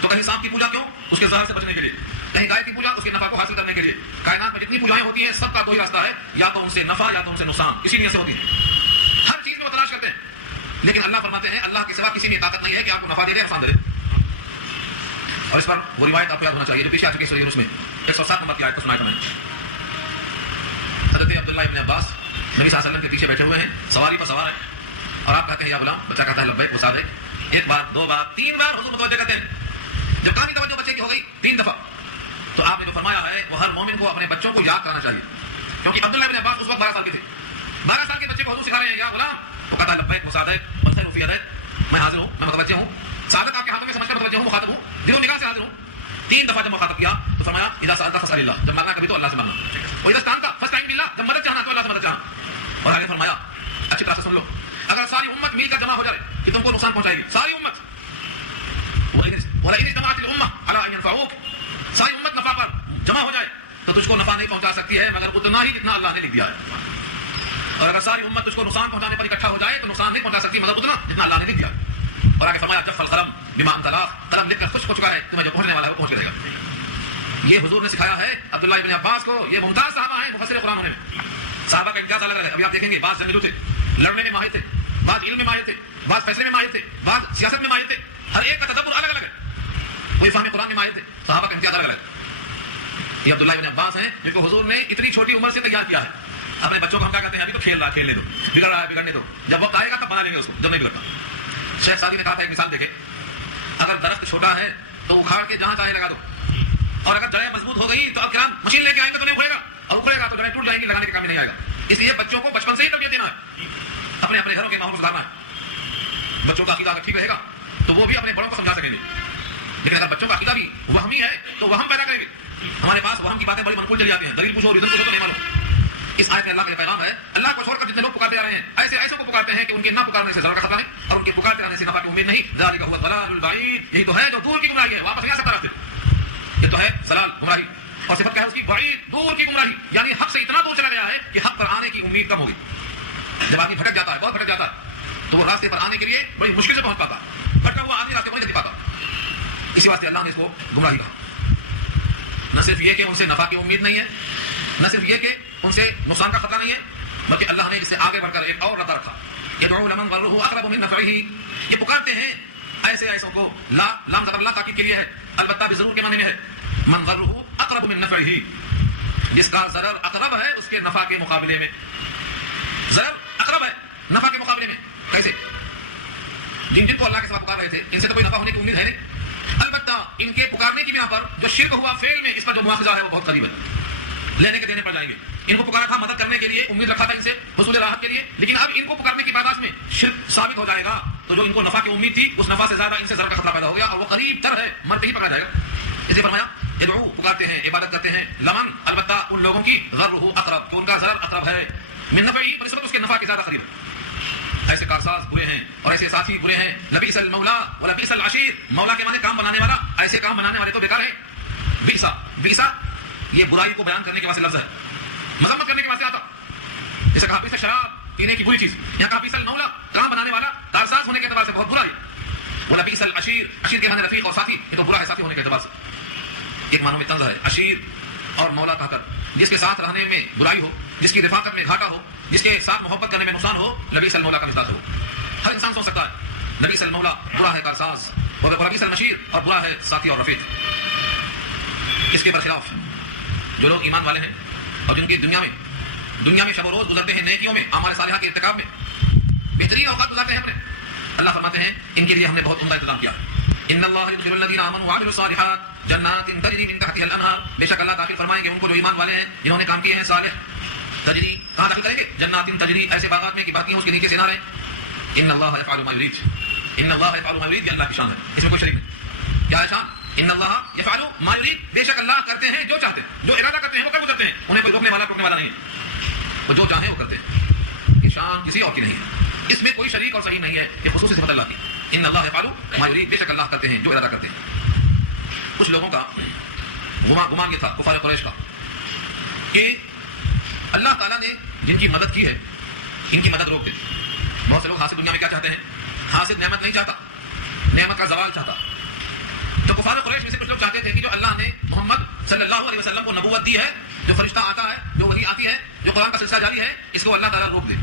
تو کہیں سانپ کی پوجا کیوں؟ اس کے زہر سے بچنے کے لیے. کہیں گائے کی پوجا اس کے نفع کو حاصل کرنے کے لیے. کائنات میں جتنی پوجائیں ہوتی ہیں سب کا کوئی راستہ ہے، یا تو ان سے نفع یا تو ان سے نقصان، اسی نیت سے ہوتی ہے. ہر چیز میں وہ تلاش کرتے ہیں، لیکن اللہ فرماتے ہیں اللہ کے سوا کسی میں طاقت نہیں ہے کہ آپ کو نفع دے دے نقصان دے دے. اور اس پر وہ روایت آپ کو یاد ہونا چاہیے جو پیچھے آ چکی ہے سورہ یونس میں 107 نمبر کی آیت کو سنایا تھا میں نے. حضرت عبداللہ ابن عباس نبی صلی اللہ علیہ وسلم کے پیچھے بیٹھے ہوئے ہیں، سواری پر سوار ہے، اور آپ کہتے ہیں یا غلام، بچہ کہتا ہے لبیک، غصہ ہے. ایک بار، دو بار، تین بار حضور متوجہ کرتے ہیں. جب کافی توجہ بچے کی ہو گئی 3 دفعہ، تو آپ نے جو فرمایا ہے وہ ہر مومن کو اپنے بچوں کو یاد کرنا چاہیے. کیونکہ عبداللہ ابن عباس اس وقت 12 سال کے تھے. 12 سال کے بچے کو حضور سکھا رہے ہیں یا غلام، وہ کہتا ہے لبیک، غصہ ہے، بخیر وفی ہے، میں حاضر ہوں، میں متوجہ ہوں، سعادت آپ کے ہاتھوں میں سمجھ کر متوجہ ہوں، مخاطب ہوں، دل و نگاہ سے حاضر ہوں. 3 دفعہ جب مخاطب کیا تو فرمایا اذا سألت فاسأل اللہ، جب مانگنا کبھی تو اللہ سے مانگنا. واذا استعنت فاستعن باللہ، جب مدد چاہنا تو اللہ سے مدد چاہنا. اور آگے فرمایا اچھی طرح سے سن لو، اگر ساری امت مل کر جمع ہو جائے کہ تم کو نقصان پہنچائے گی، ساری امت، وَلَئِنِ اجْتَمَعَتِ الْأُمَّةُ عَلَىٰ أَن يَنفَعُوكَ، ساری امت نفع پر جمع ہو جائے تو تجھ کو نفع نہیں پہنچا سکتی ہے مگر اتنا ہی جتنا اللہ نے لکھ دیا ہے. اور اگر ساری امت تجھ کو نقصان پہنچانے پر اکٹھا ہو جائے تو نقصان نہیں پہنچا سکتی مگر اتنا جتنا اللہ نے لکھ دیا. اور آگے فرمایا جف القلم بما انت لاق، قلم لکھ کر خوش ہو چکا ہے، تمہیں جو پہنچنے والا ہے وہ پہنچ جائے گا. یہ حضور نے سکھایا ہے عبداللہ ابن عباس کو. یہ ممتاز صحابہ ہیں مفسر قرآن ہونے میں. صحابہ کا امتیاز الگ الگ ہے. ابھی آپ دیکھیں گے بعض جنگجو تھے، لڑنے میں ماہر تھے، بعض علم میں ماہر تھے، بعض فیصلے میں ماہر تھے، بعض سیاست میں ماہر تھے. ہر ایک کا تدبر الگ الگ ہے. کوئی فہم قرآن میں ماہر تھے. صحابہ کا امتیاز الگ الگ ہے. یہ عبداللہ ابن عباس ہیں جن کو حضور نے اتنی چھوٹی عمر سے تیار کیا ہے. اپنے بچوں کو ہم کیا کہتے ہیں ابھی تو کھیل رہا ہے، کھیلنے دو، بگڑ رہا ہے بگڑنے دو، جب وقت آئے گا تب بنا لیں گے اس کو، جب نہیں بگڑتا. شیخ سعدی نے کہا تھا ایک مثال دیکھے، اگر درخت چھوٹا ہے تو اکھاڑ کے جہاں چاہے لگا دو، اور اگر جڑیں مضبوط ہو گئی تو اب کرام مشین لے کے آئیں گے تو نہیں اکھڑے گا، اور اکھڑے گا تو جڑیں ٹوٹ جائیں گی، لگانے کے کام نہیں آئے گا. اس لیے بچوں کو بچپن سے ہی تربیت دینا ہے، اپنے اپنے گھروں کے ماحول کو سدھارنا ہے. بچوں کا عقیدہ اگر ٹھیک رہے گا تو وہ بھی اپنے بڑوں کو سمجھا سکیں گے. لیکن اگر بچوں کا عقیدہ بھی وہمی ہے تو وہم پیدا کریں گے. ہمارے پاس وہم کی باتیں بڑی منقول چلی جاتی ہیں، دلیل پوچھو ریزن پوچھو تو نہیں معلوم. اس آیت میں اللہ کا پیغام ہے، اللہ کو چھوڑ کر جتنے لوگ پکارتے جا رہے ہیں ایسے ایسے کو پکارتے ہیں کہ ان کے نہ پکارنے سے ضرر کا خطرہ نہیں، اور ان کے پکارتے رہنے سے نفع کی امید نہیں. ذالک هو الضلال البعید، یہی تو ہے جو دور کی گمراہی ہے، واپس نہیں آ سکتا راستے. یہ تو ہے ضلال گمراہی، اور صفت کیا ہے اس کی؟ بعید، دور کی گمراہی، یعنی حق سے اتنا دور چلا گیا ہے کہ حق پر آنے کی امید کم ہوگی. جب آدمی بھٹک جاتا ہے، بہت بھٹک جاتا ہے، تو وہ راستے پر آنے کے لیے بڑی مشکل سے پہنچ پاتا ہے. بھٹکا ہوا آدمی راستے پر نہیں دیکھ پاتا. اسی واسطے اللہ نے اس کو گمراہی کہا. نہ صرف یہ کہ ان سے نفع کی امید نہیں ہے، نہ صرف یہ کہ ان سے نقصان کا خطرہ نہیں ہے، بلکہ اللہ نے اس سے آگے بڑھ کر ایک اور رتا رکھا. یدعو لمن ضرہ اقرب من نفعہ، یہ پکارتے ہیں ایسے ایسوں کو. لام ضرب اللہ تاکید کے لیے ہے، البتہ بھی ضرور کے معنی میں ہے. من ضرہ اقرب من نفعہ، جس کا ضرر اقرب ہے اس کے نفع کے مقابلے میں. ضرر اقرب ہے نفع کے مقابلے میں. کیسے؟ جن کو اللہ کے سوا پکار رہے تھے ان سے تو کوئی نفع ہونے کی امید ہے نہیں، البتہ ان کے پکارنے کی بنا پر جو شرک ہوا فعل میں، اس پر جو مواخذہ ہے وہ بہت قریب ہے، لینے کے دینے پڑ جائیں گے. ان کو پکارا تھا مدد کرنے کے لیے، امید رکھا تھا ان سے حصول راحت کے لیے، لیکن اب ان کو پکارنے کی باداش میں شرک ثابت ہو جائے گا تو جو ان کو نفع کی امید تھی اس نفع سے زیادہ ان سے ضرر کا خطرہ پیدا ہو گیا، اور وہ قریب تر ہے، مرتے ہی پکڑا جائے گا. اسے فرمایا ادعو، پکارتے ہیں، عبادت کرتے ہیں، لمن، البتہ ان لوگوں کی غرہ اقرب، کہ ان کا ضرر اقرب ہے، من نفعہ، بنسبت اس کے نفع کے زیادہ قریب. ایسے کارساز برے ہیں اور ایسے ساتھی برے ہیں. لبیس المولا ولبیس العشیر، مولا کے معنی کام بنانے والا، ایسے کام بنانے والے تو بیکار ہیں. بیسا، بیسا یہ برائی کو بیان کرنے کے واسطے لفظ ہے، مذمت کرنے کے واسطے آتا. جیسے کہا بیسا شراب، پینے کی بری چیز، یہاں کہا بیسا المولا، کام بنانے والا، کارساز ہونے کے اعتبار سے بہت برا ہے. ولبیس العشیر، عشیر کے معنی رفیق اور ساتھی، یہ تو برا ہے ساتھی ہونے کے اعتبار سے. ایک معنوں میں طنز ہے عشیر اور مولا کہا کر، جس کے ساتھ رہنے میں برائی ہو، جس کی رفاقت میں گھاٹا ہو، جس کے ساتھ محبت کرنے میں نقصان ہو، لبیس المولا کا مزاج ہو. ہر انسان سوچ سکتا ہے لبیس المولا برا ہے کارساز، اور لبیس المشیر اور برا ہے ساتھی اور رفیق. اس کے برخلاف جو لوگ ایمان والے ہیں اور جن کی دنیا میں شب و روز گزرتے ہیں نیکیوں میں، اعمال صالحہ کے ارتکاب میں، بہترین اوقات گزارتے ہیں اپنے، اللہ فرماتے ہیں ان کے لیے ہم نے بہت عمدہ انتظام کیا. ان اللہ یدخل الذین آمنوا وعملوا الصالحات جنات تجری من تحتها الانہار، بے شک اللہ داخل فرمائیں گے ان کو جو ایمان والے ہیں جنہوں نے کام کیے ہیں صالح. تجری کہاں داخل کریں گے؟ جنات تجری، ایسے باغات میں کہ باقیوں اس کے نیچے سے نہ رہیں. ان اللہ یفعل ما یرید، ان اللہ یفعل ما یرید، یہ اللہ کی شان ہے، اس میں کوئی شریک نہیں. کیا ہے شان؟ ان اللہ یفعل ما یرید، بے شک اللہ کرتے ہیں جو چاہتے ہیں، جو ارادہ کرتے ہیں وہ کر گزرتے ہیں، انہیں کوئی روکنے والا ٹوکنے والا نہیں ہے، وہ جو چاہیں وہ کرتے ہیں. یہ شان کسی اور کی نہیں ہے، اس میں کوئی شریک اور صحیح نہیں ہے، یہ خصوصی صفت اللہ کی. ان اللہ یفعل ما یرید، بے شک اللہ کرتے ہیں جو ارادہ کرتے ہیں. کچھ لوگوں کا گمان یہ تھا کفار قریش کا کہ اللہ تعالیٰ نے جن کی مدد کی ہے ان کی مدد روک دے. بہت سے لوگ حاصل دنیا میں کیا چاہتے ہیں؟ حاصل نعمت نہیں چاہتا, نعمت کا زوال چاہتا. تو کفار قریش میں سے کچھ لوگ چاہتے تھے کہ جو اللہ نے محمد صلی اللہ علیہ وسلم کو نبوت دی ہے, جو فرشتہ آتا ہے, جو وحی آتی ہے, جو قرآن کا سلسلہ جاری ہے, اس کو اللہ تعالیٰ روک دے,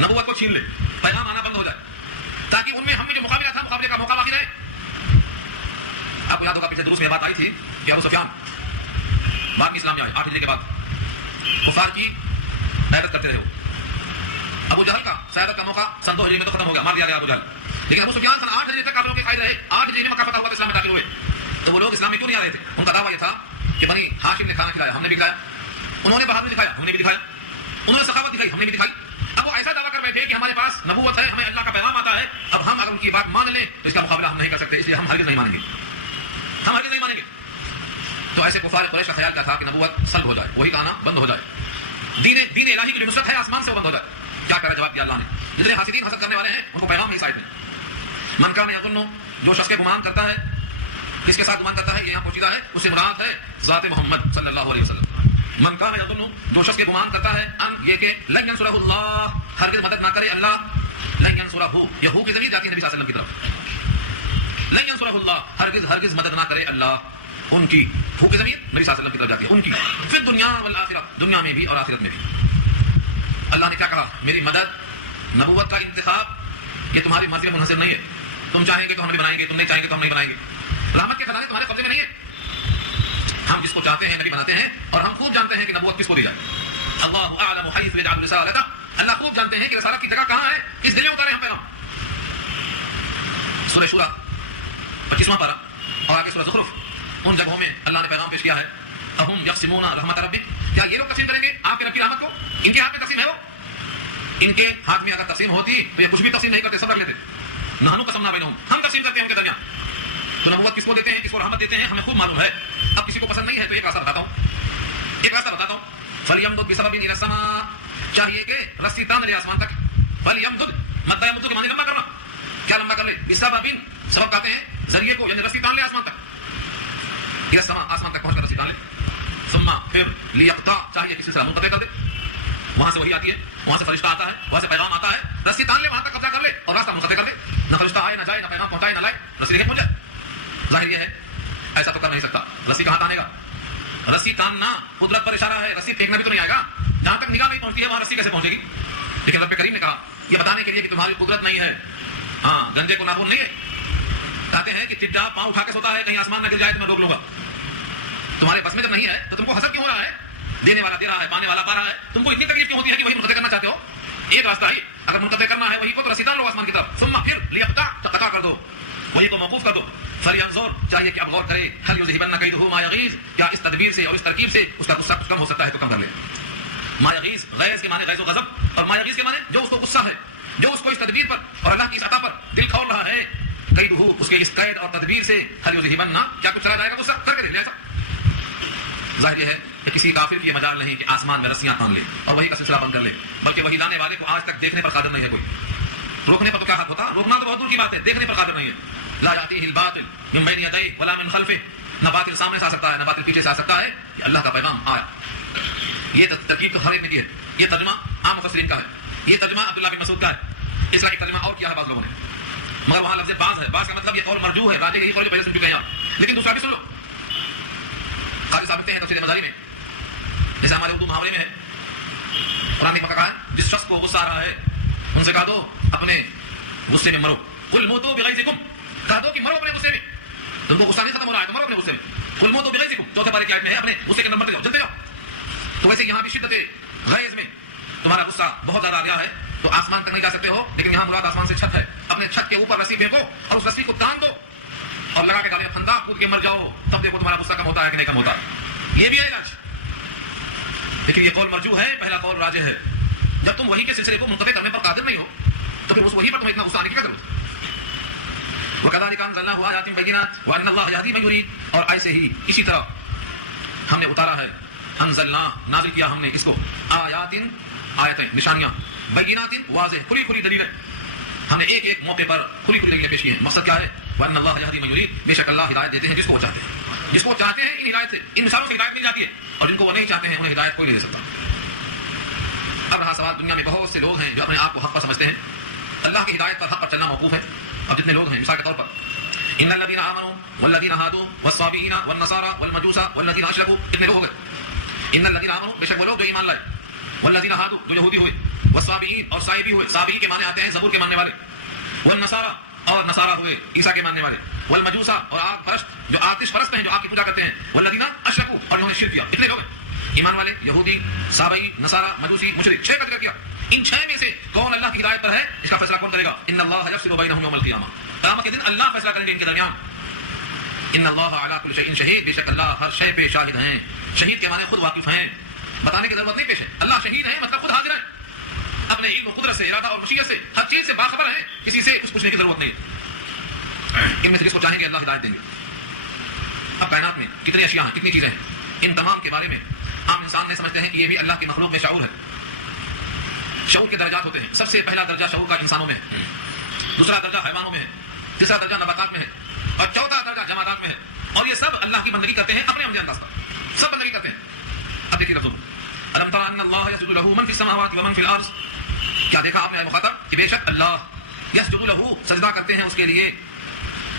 نبوت کو چھین لے, پیغام آنا بند ہو جائے, تاکہ ان میں ہم میں جو مقابلہ تھا مقابلے کا موقع باقی رہے. آپ کو یاد ہوگا پچھلے دروس میں بات آئی تھی کہ ابو سفیان بعد میں اسلام میں آئے 8 ہجری کے بعد, کفار کی قیادت کرتے رہے ہو. ابو جہل کا قیادت کا موقع سن 2 ہجری میں تو ختم ہو گیا, مار دیا گیا ابو جہل. لیکن ابو سفیان سن 8 ہجری تک کافروں کے قائد رہے. 8 ہجری میں مکہ فتح ہوا تو اسلام میں داخل ہوئے. تو وہ لوگ اسلام میں کیوں نہیں آ رہے تھے؟ ان کا دعویٰ یہ تھا کہ بنی ہاشم نے کھانا کھلایا, ہم نے بھی کھایا. انہوں نے بہادری دکھایا, ہم نے بھی دکھایا. انہوں نے سخاوت دکھائی, ہم نے بھی دکھائی. اب وہ ایسا دعویٰ کر رہے تھے کہ ہمارے پاس نبوت ہے, ہمیں اللہ کا پیغام آتا ہے, اب ہم اگر ان کی بات مان لیں تو اس کا مقابلہ ہم نہیں کر سکتے, اس لیے ہم ہرگز نہیں مانیں گے, ہم ہرگز نہیں مانیں گے. تو ایسے کفار قریش کا خیال کیا تھا کہ نبوت سلب ہو جائے, وہی کہنا بند ہو جائے, دین الہی کی جو نصرت ہے آسمان سے وہ بند ہو جائے. کیا کرے جواب دیا اللہ نے. جتنے حاسدین حسد کرنے والے ہیں ان کو پیغام ہے اس آیت میں, من کان یظن, جو شخص کے گمان کرتا ہے, کس کے ساتھ گمان کرتا ہے, یہ یہاں پوچھیدہ ہے, اس سے مراد ہے ذات محمد صلی اللہ علیہ وسلم. من کان یظن, جو شخص کے گمان کرتا ہے, ان یہ کہ لن ینصرہ اللہ, ہرگز مدد نہ کرے اللہ, لن ینصرہ, یہ ہو کی ضمیر جاتی ہے نبی صلی اللہ علیہ وسلم کی طرف, لن ینصرہ اللہ, ہرگز مدد نہ کرے اللہ, ان کی ہو کی ضمیر نبی صلی اللہ علیہ وسلم کی طرف جاتی ہے, ان کی, فی الدنیا والآخرہ, دنیا میں بھی اور آخرت میں بھی. اللہ نے کیا کہا, میری مدد, نبوت کا انتخاب یہ تمہاری مرضی میں منحصر نہیں ہے, تم چاہیں گے تو ہم نہیں بنائیں گے, تم نہیں چاہیں گے تو ہم نہیں بنائیں گے. رحمت کے خزانے تمہارے قبضے میں نہیں ہے, ہم جس کو چاہتے ہیں نبی بناتے ہیں, اور ہم خوب جانتے ہیں کہ نبوت کس کو دی جائے. اللہ اعلم حیث یجعل رسالتہ, اللہ خوب جانتے ہیں کہ رسالت کی جگہ کہاں ہے, کس دل میں اتارے ہم پیغام. سورہ شورى 25واں پارہ اور آگے سورہ زخرف, ان جگہوں میں اللہ نے پیغام پیش کیا ہے. اہم یقسمون رحمت ربک, کیا یہ لوگ تقسیم کریں گے آپ کے رب کی رحمت کو, ان کے ہاتھ میں تقسیم ہے, وہ ان کے ہاتھ میں اگر تقسیم ہوتی تو یہ کچھ بھی تقسیم نہیں کرتے, سب رکھ لیتے. نحن قسمنا بینہم, ہم تقسیم کرتے ہیں ان کے درمیان. تو نبوت کس کو دیتے ہیں, کس کو رحمت دیتے ہیں, ہمیں خوب معلوم ہے. اب کسی کو پسند نہیں ہے تو ایک راستہ بتاتا ہوں, فلیمدد بسبب الی السماء, چاہیے کہ رسی تان لے آسمان تک. فلیمدد, مدد یمدد کے معنی لمبا کرنا, کیا لمبا کر لے, بسبب, سبب کہتے ہیں ذریعے کو, یعنی رسی تان لے آسمان تک, الی السماء, آسمان تک پہنچ کر رسی تان لے. ثم پھر لیقطع, چاہیے کہ سلسلہ منقطع کر دے, وہاں سے وہی آتی ہے, وہاں سے فرشتہ آتا ہے, وہاں سے پیغام آتا ہے, رسی تان لے, وہاں تک قبضہ کر لے اور راستہ منقطع کر دے. نہ فرشتہ آئے نہ جائے, نہ پیغام پہنچائے نہ لائے, رسی لے پہنچ جائے. ظاہر یہ ہے ایسا تو کر نہیں سکتا. رسی کہاں تانے گا, رسی تاننا قدرت پر اشارہ ہے, رسی پھینکنا بھی تو نہیں آئے گا. جہاں تک نگاہ نہیں پہنچتی ہے وہاں رسی کیسے پہنچے گی. لیکن رب کریم نے کہا یہ بتانے کے لیے کہ تمہاری قدرت نہیں ہے, ہاں گنجے کو ناخن نہیں ہے. کہتے ہیں کہ ٹڈا پاؤں اٹھا کے سوتا ہے, کہیں آسمان نہ گر جائے تو میں روک لوں گا. تمہارے بس میں جب نہیں ہے تو تم کو حسد کیوں ہو رہا ہے, دینے والا دے رہا ہے, پانے والا پا رہا ہے, تم کو اتنی تکلیف کیوں ہوتی ہے کہ وہی منقطع کرنا چاہتے ہو. ایک راستہ ہی, اگر منقطع کرنا ہے وہی کو تو رسی تان لو آسمان کی طرف. ثم پھر لیقطع, قطع کر دو, وہی کو موقوف کر دو. فلینظر, چاہیے کہ اب غور کرے, هل یذهبن کیدہ ما یغیظ, کیا اس تدبیر سے اور اس ترکیب سے اس کا غصہ کچھ کم ہو سکتا ہے تو کم کر لے. ما یغیظ, غیظ کے معنی غیظ و غضب, اور ما یغیظ کے معنی جو اس کو غصہ ہے, جو اس کو اس تدبیر پر اور اللہ کی اس عطا پر دل کھول رہا ہے, کیدہ, اس کے اس قید اور تدبیر سے, هل یذهبن, کیا کچھ چلا جائے گا غصہ کر کے دے لے. ایسا ظاہر یہ ہے کہ کسی کافر کی مجال نہیں کہ آسمان میں رسیاں تان لے اور وہی کا سلسلہ بند کر لے, بلکہ وہی لانے والے کو آج تک دیکھنے پر قادر نہیں ہے کوئی. روکنے پر تو کیا حق ہوتا, روکنا تو بہت دور کی بات ہے, دیکھنے پر قادر نہیں ہے. لا یاتیہ الباطل من بین یدیہ ولا من خلفہ, نہ باطل سامنے سے آ سکتا ہے نہ باطل پیچھے سے آ سکتا ہے. کہ اللہ کا پیغام آیا, یہ ترکیب تو ہر ایک نے کی ہے. یہ ترجمہ عام مفسرین کا ہے, یہ ترجمہ عبداللہ بن مسعود کا ہے. اس کا ایک ترجمہ اور کیا ہے بعض لوگوں نے, مگر وہاں لفظ بعض ہے, بعض کا مطلب یہ قول مرجوح ہے, راجح یہ قول جو پہلے سن چکے ہیں آپ, لیکن دوسرا بھی سن لو. قاضی صاحب کہتے ہیں تفسیر مزاری میں, جیسے ہمارے اردو محاورے میں ہے, قرآن نے کہا ہے جس شخص کو غصہ آ رہا ہے ان سے کہا دو اپنے غصے میں مرو. قل موتوا بغیظکم, کہا دو کہ مرو اپنے غصے میں, تم کو غصہ نہیں ختم ہو رہا ہے تو مرو اپنے غصے میں. قل موتوا بغیظکم, چوتھے پارے کی آیت میں ہے, اپنے غصے کے اندر مرتے جاؤ, جلتے جاؤ. تو ویسے یہاں بھی شدت غیظ میں تمہارا غصہ بہت زیادہ آ گیا ہے تو آسمان تک نہیں جا سکتے ہو, لیکن یہاں مراد آسمان سے چھت ہے, اپنے چھت کے اوپر رسی پھینکو اور اس رسی کو تان دو اور لگا کے گالے پھندا کود کے مر جاؤ, تب دیکھو تمہارا غصہ کم ہوتا ہے کہ نہیں کم ہوتا. یہ بھی ہے علاج, لیکن یہ قول مرجوح ہے, پہلا قول راجح ہے. جب تم وہی کے سلسلے کو منقطع کرنے پر قادر نہیں ہو تو پھر اس وہی پر تمہیں اتنا غصہ آنے کی کیا ضرورت ہے. وَكَذَلِكَ أَنزَلْنَاهُ آيَاتٍ بَيِّنَاتٍ وَأَنَّ اللَّهَ يَهْدِي مَن يُرِيدُ, اور ایسے ہی اسی طرح ہم نے اتارا ہے, انزلنا, نازل کیا ہم نے اس کو, آیاتٍ, آیتیں, نشانیاں, بینات, واضح, کھلی کھلی دلیلیں, ہم نے ایک ایک موقع پر کھلی کھلی دلیلیں پیش کی ہیں. مقصد کیا ہے, وَأَنَّ اللَّهَ يَهْدِي مَن يُرِيدُ, بے شک اللہ ہدایت دیتے ہیں جس کو وہ چاہتے ہیں. جس کو چاہتے ہیں ان ہدایت سے، ان مثالوں سے ہدایت مل جاتی ہے، اور جن کو وہ نہیں چاہتے ہیں انہیں ہدایت کوئی نہیں دے سکتا۔ اب رہا سوال، دنیا میں بہت سے لوگ ہیں جو اپنے آپ کو حق پر سمجھتے ہیں، اللہ کی ہدایت پر حق پر چلنا موقوف ہے۔ اب جتنے لوگ ہیں مثال کے طور پر ان الذين امنوا والذين هادوا والصابئين والنصارى والمجوس والذين اشركوا، کتنے لوگ ہو گئے؟ ان الذين امنوا، بے شک وہ لوگ جو ایمان لائے، والذين هادوا جو یہودی ہوئے، والصابئین اور صابئی ہوئے، صابئی کے معنی آتے ہیں زبور کے ماننے والے، والنصارى اور نصارى ہوئے عیسیٰ کے ماننے والے، والمجوس اور آگ پرست جو آتش پرست ہیں جو آگ کی پوجا کرتے ہیں، والذین اشرکوا اور جنہوں نے شرک کیا۔ کتنے لوگ ہیں؟ ایمان والے، یہودی، صابئی، نصارى، مجوسی، مشرک، 6 کا ذکر کیا۔ ان 6 میں سے کون اللہ کی ہدایت پر ہے، اس کا فیصلہ کون کرے گا؟ ان اللہ یفصل بینہم یوم القیامہ، قیامت کے دن اللہ فیصلہ کریں گے ان کے درمیان۔ ان اللہ علی کل شیء شہید، بے شک اللہ ہر شے پہ شاہد ہیں۔ شہید کے معنی خود واقف ہیں، بتانے کی ضرورت نہیں پیش ہے، اللہ شہید ہے مطلب خود حاضر ہے، اپنے علم و قدرت سے، ارادہ اور مشیت سے ہر چیز سے باخبر ہے، کسی سے کچھ پوچھنے کی ضرورت نہیں۔ ان میں سے جس کو چاہیں گے اللہ ہدایت دیں گے۔ اب کائنات میں کتنی اشیاء ہیں، کتنی چیزیں ہیں، ان تمام کے بارے میں عام انسان نے سمجھتے ہیں کہ یہ بھی اللہ کی مخلوق میں شعور ہے۔ شعور کے درجات ہوتے ہیں، سب سے پہلا درجہ شعور کا انسانوں میں ہے، دوسرا درجہ حیوانوں میں ہے، تیسرا درجہ نباتات میں ہے، اور چوتھا درجہ جمادات میں ہے، اور یہ سب اللہ کی بندگی کرتے ہیں اپنے انداز پر، سب بندگی کرتے ہیں۔ اب دیکھیے لفظ الم تر ان اللہ یسجد له من فی السماوات ومن فی الارض، کیا دیکھا آپ نے اے مخاطب کہ بے شک اللہ یسجد له سجدہ کرتے ہیں اس کے لیے،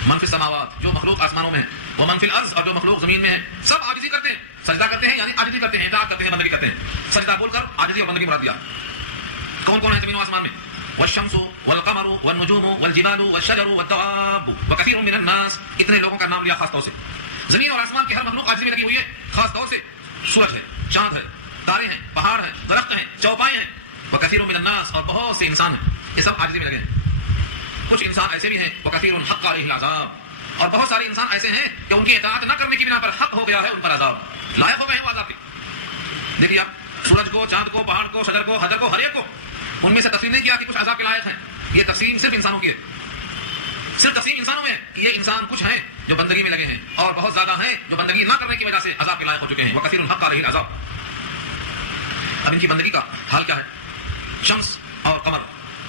من فی السماوات جو مخلوق آسمانوں میں ہے، ومن فی الارض اور جو مخلوق زمین میں ہے، سب عاجزی کرتے ہیں، سجدہ کرتے ہیں یعنی عاجزی کرتے ہیں، اطاعت کرتے ہیں، بندگی کرتے ہیں۔ سجدہ بول کر عاجزی اور بندگی مراد دیا۔ کون کون ہے زمین و آسمان میں؟ والشمس والقمر والنجوم والجبال والشجر والدواب وكثير من الناس، اتنے لوگوں کا نام لیا خاص طور سے۔ زمین اور آسمان کی ہر مخلوق عاجزی میں لگی ہوئی ہے، خاص طور سے سورج ہے، چاند ہے، تارے ہیں، پہاڑ ہیں، درخت ہیں، چوپائے ہیں، وكثير من الناس اور بہت سے انسان ہیں، یہ سب عاجزی میں لگے ہیں۔ کچھ انسان ایسے بھی ہیں وكثير حق عليه العذاب، اور بہت سارے انسان ایسے ہیں کہ ان کی اطاعت نہ کرنے کی بنا پر حق ہو گیا ہے ان پر عذاب، لائق ہو گئے ہیں وہ عذاب کے۔ دیکھیے آپ سورج کو، چاند کو، پہاڑ کو، شجر کو، حجر کو، ہر ایک کو ان میں سے تفصیل نہیں کیا کہ کچھ عذاب کے لائق ہیں، یہ تفصیل صرف انسانوں کی ہے، صرف تفصیل انسانوں میں ہے۔ یہ انسان کچھ ہیں جو بندگی میں لگے ہیں، اور بہت زیادہ ہیں جو بندگی نہ کرنے کی وجہ سے عذاب کے لائق ہو چکے ہیں، وكثير حق عليه العذاب۔ اب ان کی بندگی کا حال کیا ہے؟ شمس اور قمر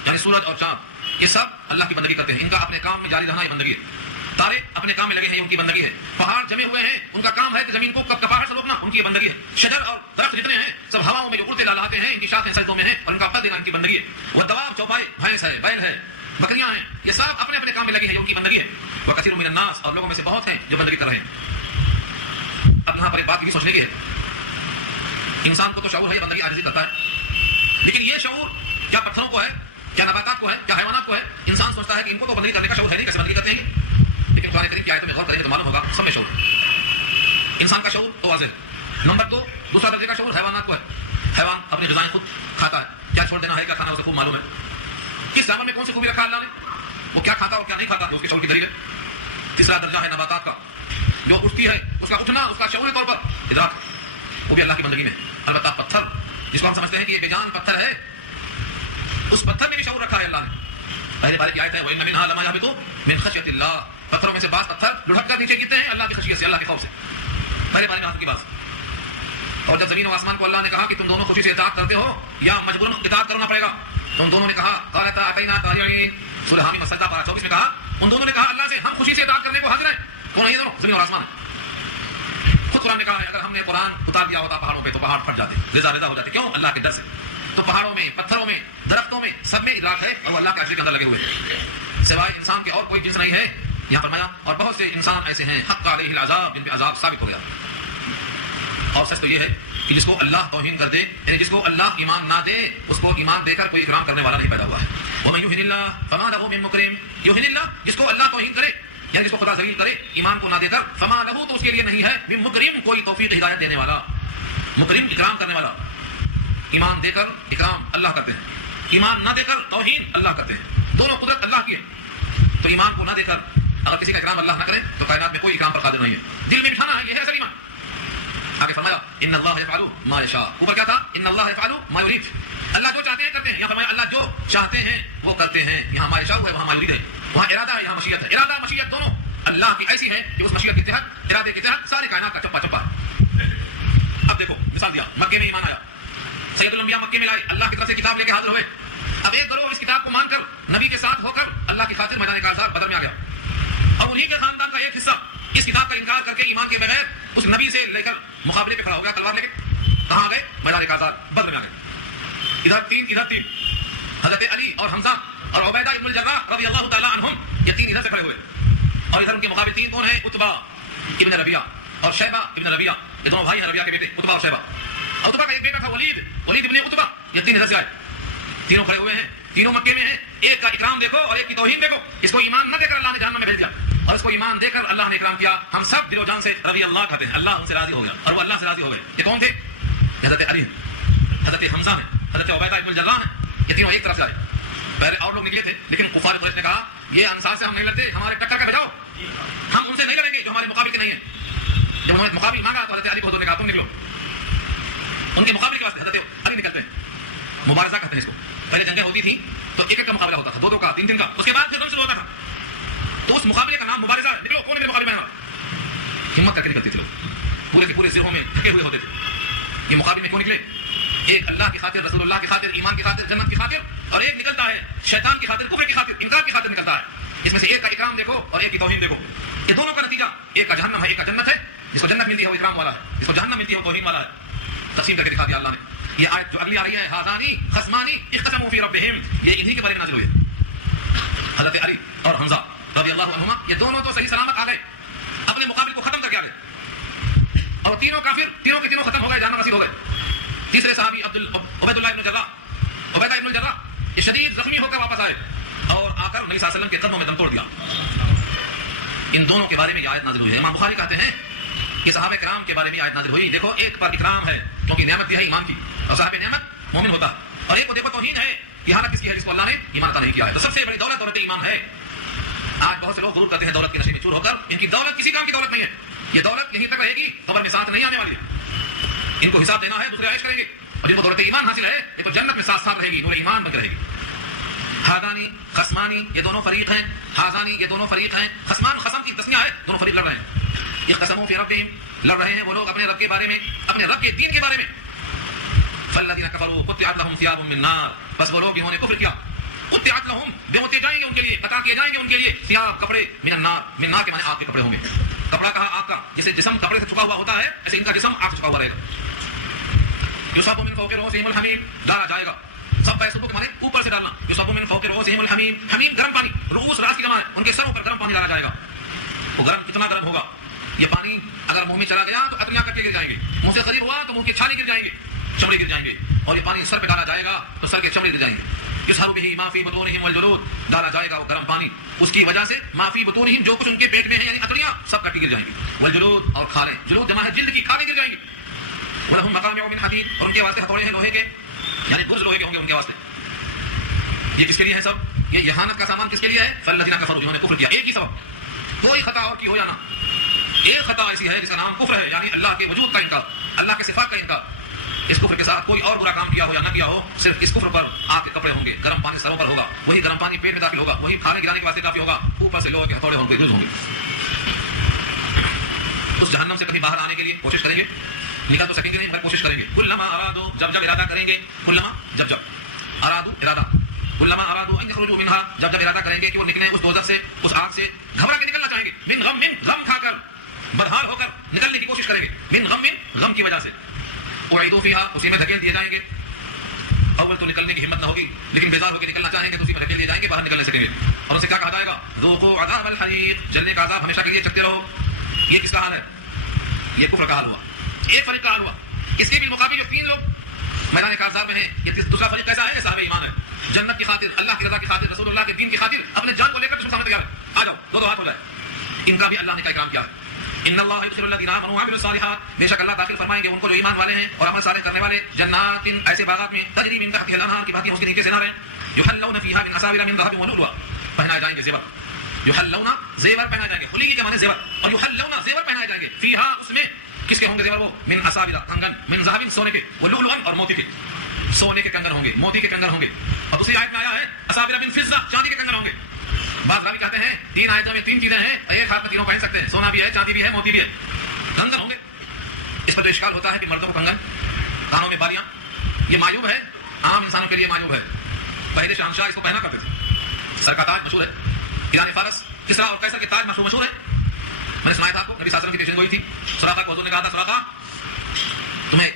یعنی سورج اور چاند، یہ سب اللہ کی بندگی کرتے ہیں، ان کا اپنے کام میں جاری رہنا یہ بندگی ہے۔ تارے اپنے کام میں لگے ہیں، ان کی بندگی ہے۔ پہاڑ جمے ہوئے ہیں، ان کا کام ہے کہ زمین کو کپاہٹ سے روکنا، ان کی بندگی ہے۔ شجر اور درخت جتنے ہیں سب ہواؤں میں جو اڑتے لہلاتے ہیں، ان کی شاخیں سجدوں میں ہیں اور ان کا پھل دینا ان کی بندگی ہے۔ وہ دواب چوپائے، بھینس ہے، بیل ہے، بکریاں ہیں، یہ سب اپنے اپنے کام میں لگے ہیں، ان کی بندگی ہے۔ وكثير من الناس اور لوگوں میں سے بہت ہیں جو بندگی کر رہے ہیں۔ اب یہاں پر ایک بات یہ سوچنے کی ہے، انسان کو تو شعور ہے یہ بندگی عاجزی کرتا ہے، لیکن یہ شعور کیا پتھروں کو ہے، کیا نباتات کو ہے، کیا حیوانات کو ہے؟ انسان سوچتا ہے کہ ان کو تو بندگی کرنے کا شعور ہے نہیں، کیسے بندگی کرتے ہیں؟ لیکن قرآن کریم کی آیتوں میں غور کریں تو معلوم ہوگا سب میں شعور ہے۔ انسان کا شعور تو واضح ہے۔ نمبر 2 دوسرا درجے کا شعور حیوانات کو ہے، حیوان اپنی غذائیں خود کھاتا ہے، کیا چھوڑ دینا ہے کیا کھانا اسے خوب معلوم ہے، کس دامن میں کون سی خوبی رکھا اللہ نے، وہ کیا کھاتا اور کیا نہیں کھاتا، اس کے شعور کی دلیل ہے۔ تیسرا درجہ ہے نباتات کا، جو اٹھتی ہے اس کا اٹھنا، اس کا شعوری طور پر ادراک، وہ بھی اللہ کی بندگی میں۔ البتہ پتھر جس کو ہم سمجھتے ہیں کہ یہ بے جان پتھر ہے، اس پتھر میں بھی شعور رکھا ہے اللہ نے۔ پہلے بارے کی آیت ہے وَإِنَّ مِنْهَا لَمَا يَهْبِطُ مِنْ خَشْيَةِ اللَّهِ، پتھروں میں سے بعض پتھر لڑک کر نیچے گرتے ہیں اللہ کی خشیت سے، اللہ کے خوف سے۔ پہلے بارے میں آیت کی بات۔ اور جب زمین و آسمان کو اللہ نے کہا کہ تم دونوں خوشی سے اطاعت کرتے ہو یا مجبوراً اطاعت کرنا پڑے گا، تو ان دونوں نے کہا قالتا اتینا طائعین، سورہ حامیم السجدہ پارہ 24 میں کہا ان دونوں نے کہا اللہ سے ہم خوشی سے اطاعت کرنے کو حاضر ہیں۔ کون ہے یہ دونوں؟ زمین اور آسمان۔ خود قرآن نے کہا ہے اگر ہم نے قرآن اتار دیا ہوتا پہاڑوں پہ تو پہاڑ پھٹ جاتے، رضا ہو جاتے، کیوں؟ اللہ کے ڈر سے۔ تو پہاڑوں میں، پتھروں میں، درختوں میں، سب میں ادراک ہے اور وہ اللہ کے عرش کے اندر لگے ہوئے ہیں، سوائے انسان کے اور کوئی جنس نہیں ہے یہاں فرمایا۔ اور بہت سے انسان ایسے ہیں حق علیہ العذاب، جن پہ عذاب ثابت ہو گیا۔ اور سچ تو یہ ہے کہ جس کو اللہ توہین کر دے، یعنی جس کو اللہ ایمان نہ دے، اس کو ایمان دے کر کوئی اکرام کرنے والا نہیں پیدا ہوا ہے۔ وَمَن يُهِنِ اللَّهَ فَمَا لَهُ مِن مُكْرِمٍ، يُهِنِ اللَّهَ جس کو اللہ توہین کرے یعنی جس کو خدا ذلیل کرے ایمان کو نہ دے کر، فما لہو تو اس کے لیے نہیں ہے من مکرم کوئی توفیق ہدایت دینے والا، مکرم اکرام کرنے والا۔ ایمان دے کر اکرام اللہ کرتے ہیں، ایمان نہ دے کر توہین اللہ کرتے ہیں، دونوں قدرت اللہ کی ہے۔ تو ایمان کو نہ دے کر اگر کسی کا اکرام اللہ نہ کرے تو کائنات میں کوئی اکرام پر قادر نہیں ہے، دل میں بٹھانا ہے، یہ ہے اصل ایمان۔ آگے فرمایا ان اللہ یفعل ما یشاء، اوپر کیا تھا؟ ان اللہ یفعل ما یرید، اللہ جو چاہتے ہیں کرتے ہیں، یہاں فرمایا اللہ جو چاہتے ہیں وہ کرتے ہیں، یہاں ما یشاء ہے وہاں ما یرید ہے، وہاں ارادہ ہے یہاں مشیت ہے، ارادہ مشیت دونوں اللہ کی ایسی ہے کہ اس مشیت کے تحت، ارادے کے تحت ساری کائنات کا چپا چپا ہے۔ اب دیکھو مثال دیا، مکے میں ایمان آیا، سید الانبیاء مکے میں لائے، اللہ کی طرف سے کتاب لے کے حاضر ہوئے، اب ایک گروہ اس کتاب کو مان کر نبی کے ساتھ ہو کر اللہ کی خاطر میدان کارزار بدر میں آ گیا، اور انہی کے خاندان کا ایک حصہ اس کتاب کا انکار کر کے ایمان کے بغیر اس نبی سے لے کر مقابلے پہ کھڑا ہو گیا تلوار لے کے. کہاں گئے؟ میدان کازار، بدر میں آ گئے. ادھر تین حضرت علی اور حمزہ اور عبیدہ ابن الجراح رضی اللہ تعالی عنہم، یہ تین ادھر سے کھڑے ہوئے. اور ادھر ان کے مقابل تین کون ہیں؟ عتبہ ابن ربیعہ اور شیبہ ابن ربیعہ. یہ دونوں بھائی ہیں ربیعہ کے بیٹے، عتبہ اور شیبہ. عتبہ کا ایک بیٹا تھا ولید ابن عتبہ. یہ تین ادھر سے آئے، تینوں کھڑے ہوئے ہیں، تینوں مکے میں ہیں. ایک کا اکرام دیکھو اور ایک کی توہین دیکھو. اس کو ایمان نہ دے کر اللہ نے جہنم میں بھیج دیا، اور اس کو ایمان دے کر اللہ نے اکرام کیا. ہم سب دل و جان سے رضی اللہ کہتے ہیں، اللہ ان سے راضی ہو گیا اور وہ اللہ سے راضی ہو گئے. یہ کون تھے؟ حضرت علی، حضرت حمزہ ہیں، حضرت عبیدہ ابن الجراح ہیں. یہ تینوں ایک طرف سے آئے. پہلے اور لوگ نکلے تھے لیکن کفار قریش نے کہا یہ انصار سے ہم نہیں لڑتے، ہمارے ٹکر کا بجاؤ، ہم ان سے نہیں لڑیں گے جو ہمارے مقابل کے نہیں ہیں. جب انہوں نے مقابل مانگا تو حضرت علی کو حضور نے کہا تم نکلو. ان کے مقابل کے واسطے حضرت علی نکلتے ہیں. مبارزہ کہتے ہیں اس کو. پہلے جنگیں ہوتی تھیں تو ایک کا مقابلہ ہوتا تھا، دو کا، تین کا، اس کے بعد پھر دم شروع ہوتا تھا. تو اس مقابلے کا نام مبارزہ ہے. نکلو کون میرے مقابلے میں ہمارا. ہمت کر کے نکلتے تھے لوگ، پورے کے پورے سروں میں تھکے ہوئے ہوتے تھے. یہ مقابلے میں کیوں نکلے؟ ایک اللہ کی خاطر، رسول اللہ کی خاطر، ایمان کی خاطر، جنت کی خاطر، اور ایک نکلتا ہے شیطان کی خاطر، کفر کی خاطر، انکار کی خاطر نکلتا ہے. اس میں سے ایک کا اکرام دیکھو اور ایک کی توہین دیکھو. یہ دونوں کا نتیجہ ایک کا جہنم ہے، ایک کا جنت ہے. جس کو جنت ملتی ہے وہ اکرام والا ہے، جس کو جہنم ملتی ہے وہ توہین والا ہے. تقسیم کر کے دکھا دیا اللہ نے. یہ آیت جو اگلی آ رہی ہے، ہذانی خصمانی اختصموا فی ربہم، یہ انہی کے بارے میں نازل ہوئی ہے. حضرت علی اور حمزہ رضی اللہ عنہما یہ دونوں تو صحیح سلامت آ گئے، اپنے مقابل کو ختم کر کے آ گئے. اور تینوں کافر، تینوں کے تینوں ختم ہو گئے، جہنم رسید ہو گئے. تیسرے صحابی عبید اللہ ابن الجراح، عبیدہ ابن الجراح، یہ شدید زخمی ہو کر واپس آئے اور آ کر نبی صلی اللہ علیہ وسلم کے قدموں میں دم توڑ دیا. ان دونوں کے بارے میں یہ آیت نازل ہوئی ہے. امام بخاری کہتے ہیں کہ صحابہ کرام کے بارے میں آیت نازل ہوئی. دیکھو ایک پر اکرام ہے کیونکہ نعمت بھی ہے ایمان کی، اور صاحب نعمت مومن ہوتا ہے. اور ایک کو دیکھو توہین ہے، یہ حالت کس کی ہے؟ جس کو اللہ نے ایمان عطا نہیں کیا ہے. تو سب سے بڑی دولت دولت ایمان ہے. آج بہت سے لوگ غرور کرتے ہیں دولت کے نشے میں چور ہو کر. ان کی دولت کسی کام کی دولت نہیں ہے. یہ دولت یہیں تک رہے گی، قبر میں ساتھ نہیں آنے والی. ان کو حساب دینا ہے، دوسرے عائش کریں گے. اور جن کو دولت ایمان حاصل ہے یہ تو جنت میں ساتھ ساتھ رہے گی، نور ایمان بن کے رہے گی. ہادانی خصمانی، یہ دونوں فریق ہیں. ہازانی، یہ دونوں فریق ہیں. خصمان خصم کی تسنیہ ہے، دونوں فریق لڑ رہے ہیں. اختصموا فی ربہم، لڑ رہے ہیں وہ لوگ اپنے رب کے بارے میں، اپنے رب کے دین کے بارے میں. فالذین کفروا قطعت لهم ثياب من نار، بس وہ لوگ جنہوں نے کفر کیا، قطعت لهم بے ہوتے جائیں گے ان کے لیے، قطع کیے جائیں گے ان کے لیے ثياب کپڑے، من النار، من نار کے معنی آگ کے کپڑے ہوں گے. کپڑا کہا آگ کا، جیسے جسم کپڑے سے چھپا ہوا ہوتا ہے ایسے ان کا جسم آگ سے چھپا ہوا رہے گا. یصب من فوق رؤوسهم الحمیم، ڈالا جائے گا. سب کا سبق مانے اوپر سے ڈالنا. یصب من فوق رؤوسهم الحمیم، حمیم گرم پانی، رؤوس راس کی جمع ہے، ان کے سروں پر گرم پانی ڈالا جائے گا. وہ گرم کتنا گرم ہوگا؟ یہ پانی اگر منہ میں چلا گیا تو اتریاں کٹ کے گر جائیں گے، منہ سے قریب ہوا تو منہ کے چھالے گر جائیں گے، چمڑے گر جائیں گے. اور یہ پانی سر پہ ڈالا جائے گا تو سر کے چمڑے گر جائیں گے. یصہر به ما فی بطونہم والجلود، ڈالا جائے گا وہ گرم پانی، اس کی وجہ سے ما فی بطونہم، جو کچھ ان کے پیٹ میں ہے یعنی اتریاں سب کٹ کے گر جائیں گے. والجلود، اور کھالیں، جلود جمع ہے جلد کی، کھالیں گر جائیں گے. ولہم مقامع من حدید، اور ان کے واسطے ہتھوڑے ہیں لوہے کے، یعنی گرز لوہے کے ہوں گے ان کے واسطے. یہ کس کے لیے ہے سب؟ یہ یہانت کا سامان کس کے لیے ہے؟ فالذین کفروا، جنہوں نے کفر کیا. ایک ہی سبب، کوئی خطا اور کی ہو جانا. ایک خطا ایسی ہے جس کا نام کفر ہے، یعنی اللہ کے وجود کا انکار، اللہ کے صفات کا انکار. اس کفر کے ساتھ کوئی اور برا کام کیا ہو یا نہ کیا ہو، صرف اس کفر پر آگ کے کپڑے ہوں گے، گرم پانی سروں پر ہوگا، وہی گرم پانی پیٹ میں داخل ہوگا، وہی کھانے گرانے کے واسطے کافی ہوگا، اوپر سے لوہے کے ہتھوڑے ہوں گے، گرز ہوں گے. اس جہنم سے کبھی باہر آنے کے لیے کوشش کریں گے، نکل تو سکیں گے نہیں مگر کوشش کریں گے. کلما ارادو، جب جب ارادہ کریں گے، کلما جب جب ارادو ارادہ، کلما ارادو ان یخرجوا منها، جب جب ارادہ کریں گے کہ وہ نکلیں اس دوزخ سے، اس آگ سے، گھبرا کے نکلنا چاہیں گے. من غم، من غم کھا کر، بدحال ہو کر نکلنے کی کوشش کریں گے. من غم، من غم کی وجہ سے. اعیدوا فیہا، اسی میں دھکیل دیے جائیں گے. اول تو نکلنے کی ہمت نہ ہوگی لیکن بیزار ہو کے نکلنا چاہیں گے تو اسی میں دھکیل دیے جائیں گے، باہر نکل نہیں سکیں گے. اور ان سے کیا کہا جائے گا؟ ذوقوا عذاب الحریق، جلنے کا عذاب ہمیشہ کے لیے چکھتے رہو. یہ کس کا حال ہے؟ یہ کفر کا حال ہوا، ایک فریق کا حال ہوا. اس کے بالمقابل جو تین لوگ میدان کاذاب میں ہیں، یہ دوسرا فریق کیسا ہے؟ صاحب ایمان ہے، جنت کی خاطر، اللہ کی رضا کی خاطر، رسول اللہ کے دین کی خاطر اپنے جان کو لے کر سامنے تیار ہے. آ جاؤ، دو ہاتھ ہو جائے. ان کا بھی اللہ نے کیا اکرام کیا ہے. ان اللہ یدخل الذین آمنوا وعملوا الصالحات، بے شک اللہ داخل فرمائیں گے ان کو جو ایمان والے ہیں اور عمل صالح کرنے والے، جنات، ایسے باغات میں، تجری من تحتها الانہار، کی بہتی اس کے نیچے سے نہریں، یحلون فیہا من اساور من ذهب ولؤلؤا، پہنائے جائیں گے زیور. یحلون زیور پہنائے جائیں گے، خلی کے معنی زیور، اور یحلون زیور پہنائے جائیں گے. فیہا، اس میں کس کے ہوں گے زیور؟ وہ من اساور کنگن، من ذهب سونے کے، ولؤلؤا اور موتی کے، سونے کے کنگن ہوں گے، موتی کے کنگن ہوں گے. اور دوسری آیت میں آیا ہے اساور من فضہ، چاندی کے کنگن ہوں گے. بعض راوی کہتے ہیں تین آیتوں میں تین چیزیں ہیں، ایک ہاتھ میں تینوں پہن سکتے ہیں، سونا بھی ہے، چاندی بھی ہے، موتی بھی ہے، کنگن ہوں گے. اس پر جو اشکال ہوتا ہے کہ مردوں کو کنگن، کانوں میں بالیاں، یہ معیوب ہے، عام انسانوں کے لیے معیوب ہے. پہلے شہنشاہ اس کو پہنا کرتے تھے. سر کا تاج مشہور ہے، ایران فارس، کسرا اور قیصر کے تاج مشہور ہے، میں نے سنایا تھا آپ کو نبی صلی اللہ علیہ وسلم کی پیشن گوئی تھی. سراقہ کو حضور نے کہا تھا سراقہ تمہیں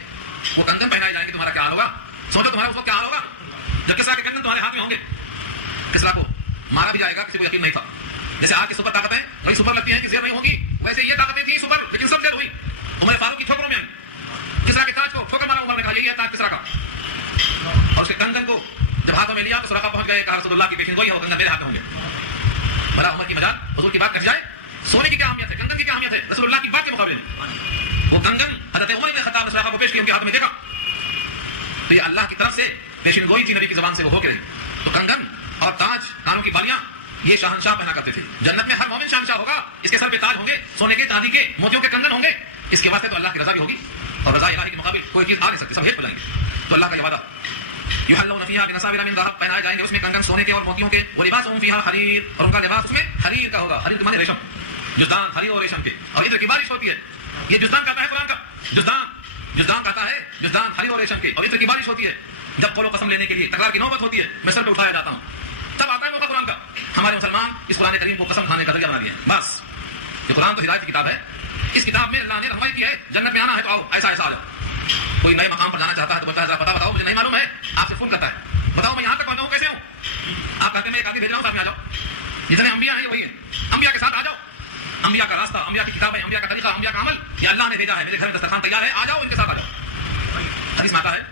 وہ کنگن پہنائے جائیں گے, تمہارا کیا حال ہوگا؟ سوچو تمہارا اس وقت کیا حال ہوگا جب کسرا کے کنگن تمہارے ہاتھ میں ہوں گے. کسرا کو مارا بھی جائے گا, کسی کو یقین نہیں تھا. جیسے آج کی سپر طاقتیں وہی سپر لگتی ہیں کہ زیر نہیں ہوگی, ویسے یہ طاقتیں تھیں سپر, لیکن سب زیر ہوئی. عمر فاروق کی ٹھوکروں میں آئی, کسرا کے تاج کو ٹھوکر مارا. عمر نے کہا یہی ہے تاج کسرا کا. اور اس کے کنگن کو جب ہاتھوں میں لیا تو سراقہ پہنچ گئے, کہا رسول اللہ کی پیشن گوئی ہے, وہ کنگن میرے ہاتھ میں ہوں گے. بڑا عمر کی مجال حضور کی بات کٹ جائے. سونے کی کیا اہمیت ہے, کنگن کی کیا اہمیت ہے رسول اللہ کی بات کے مقابلے میں. وہ کنگن حضرت عمر نے خطاب سراقہ کو پیش کیا, ان کے ہاتھ میں دیکھا تو یہ اللہ کی طرف سے پیشن گوئی تھی, نبی کی زبان سے وہ ہو کے رہی. تو کنگن اور تاج, کانوں کی بالیاں, یہ شہنشاہ پہنا کرتے تھے. جنت میں ہر مومن شہنشاہ ہوگا, اس کے سر پہ تاج ہوں گے, سونے کے, چاندی کے, موتیوں کے کنگن ہوں گے. اس کے واسطے تو اللہ کی رضا بھی ہوگی, اور رضا الہی کے مقابل کوئی چیز آ نہیں سکتی, سب ہیٹ بلائیں گے. تو اللہ کا یہ وعدہ یحلون فیہا بنصابر من ذہب, پہنائے جائیں گے اس میں کنگن سونے کے اور موتیوں کے. ولباسہم فیہا حریر, اور ان کا لباس اس میں حریر کا ہوگا. حریر مانے ریشم, جزدان حریر اور ریشم کے. اور ادھر کی بارش ہوتی ہے, یہ جزدان کہتا ہے قرآن کا, جزدان کہتا ہے, جزدان حریر اور ریشم کے. اور ادھر کی بارش ہوتی ہے, جب قول و قسم لینے کے لیے تکرار کی نوبت ہوتی ہے, میں سر پہ اٹھایا جاتا ہوں, تب آتا ہے موقع قرآن کا. ہمارے مسلمان اس قرآن کریم کو قسم کھانے کا ذریعہ بنا دیا ہے. بس یہ قرآن تو ہدایت کی کتاب ہے, اس کتاب میں اللہ نے رہنمائی کی ہے, جنت میں آنا ہے تو آؤ, ایسا ایسا آ جاؤ. کوئی نئے مقام پر جانا چاہتا ہے تو بولتا ہے ذرا بتاؤ مجھے نہیں معلوم ہے, آپ سے فون کرتا ہے, بتاؤ میں یہاں تک پہنچا ہوں کیسے ہوں. آپ کہتے ہیں میں ایک آدمی بھیج رہا ہوں, ساتھ میں آ جاؤ. جتنے انبیاء ہیں یہ وہی ہیں, انبیاء کے ساتھ آ جاؤ. انبیاء کا راستہ, انبیاء کی کتابیں, انبیاء کا طریقہ, انبیاء کا عمل, یہ اللہ نے بھیجا ہے. میرے گھر میں دسترخوان تیار ہے, آ جاؤ ان کے ساتھ آ جاؤ. حدیث میں آتا ہے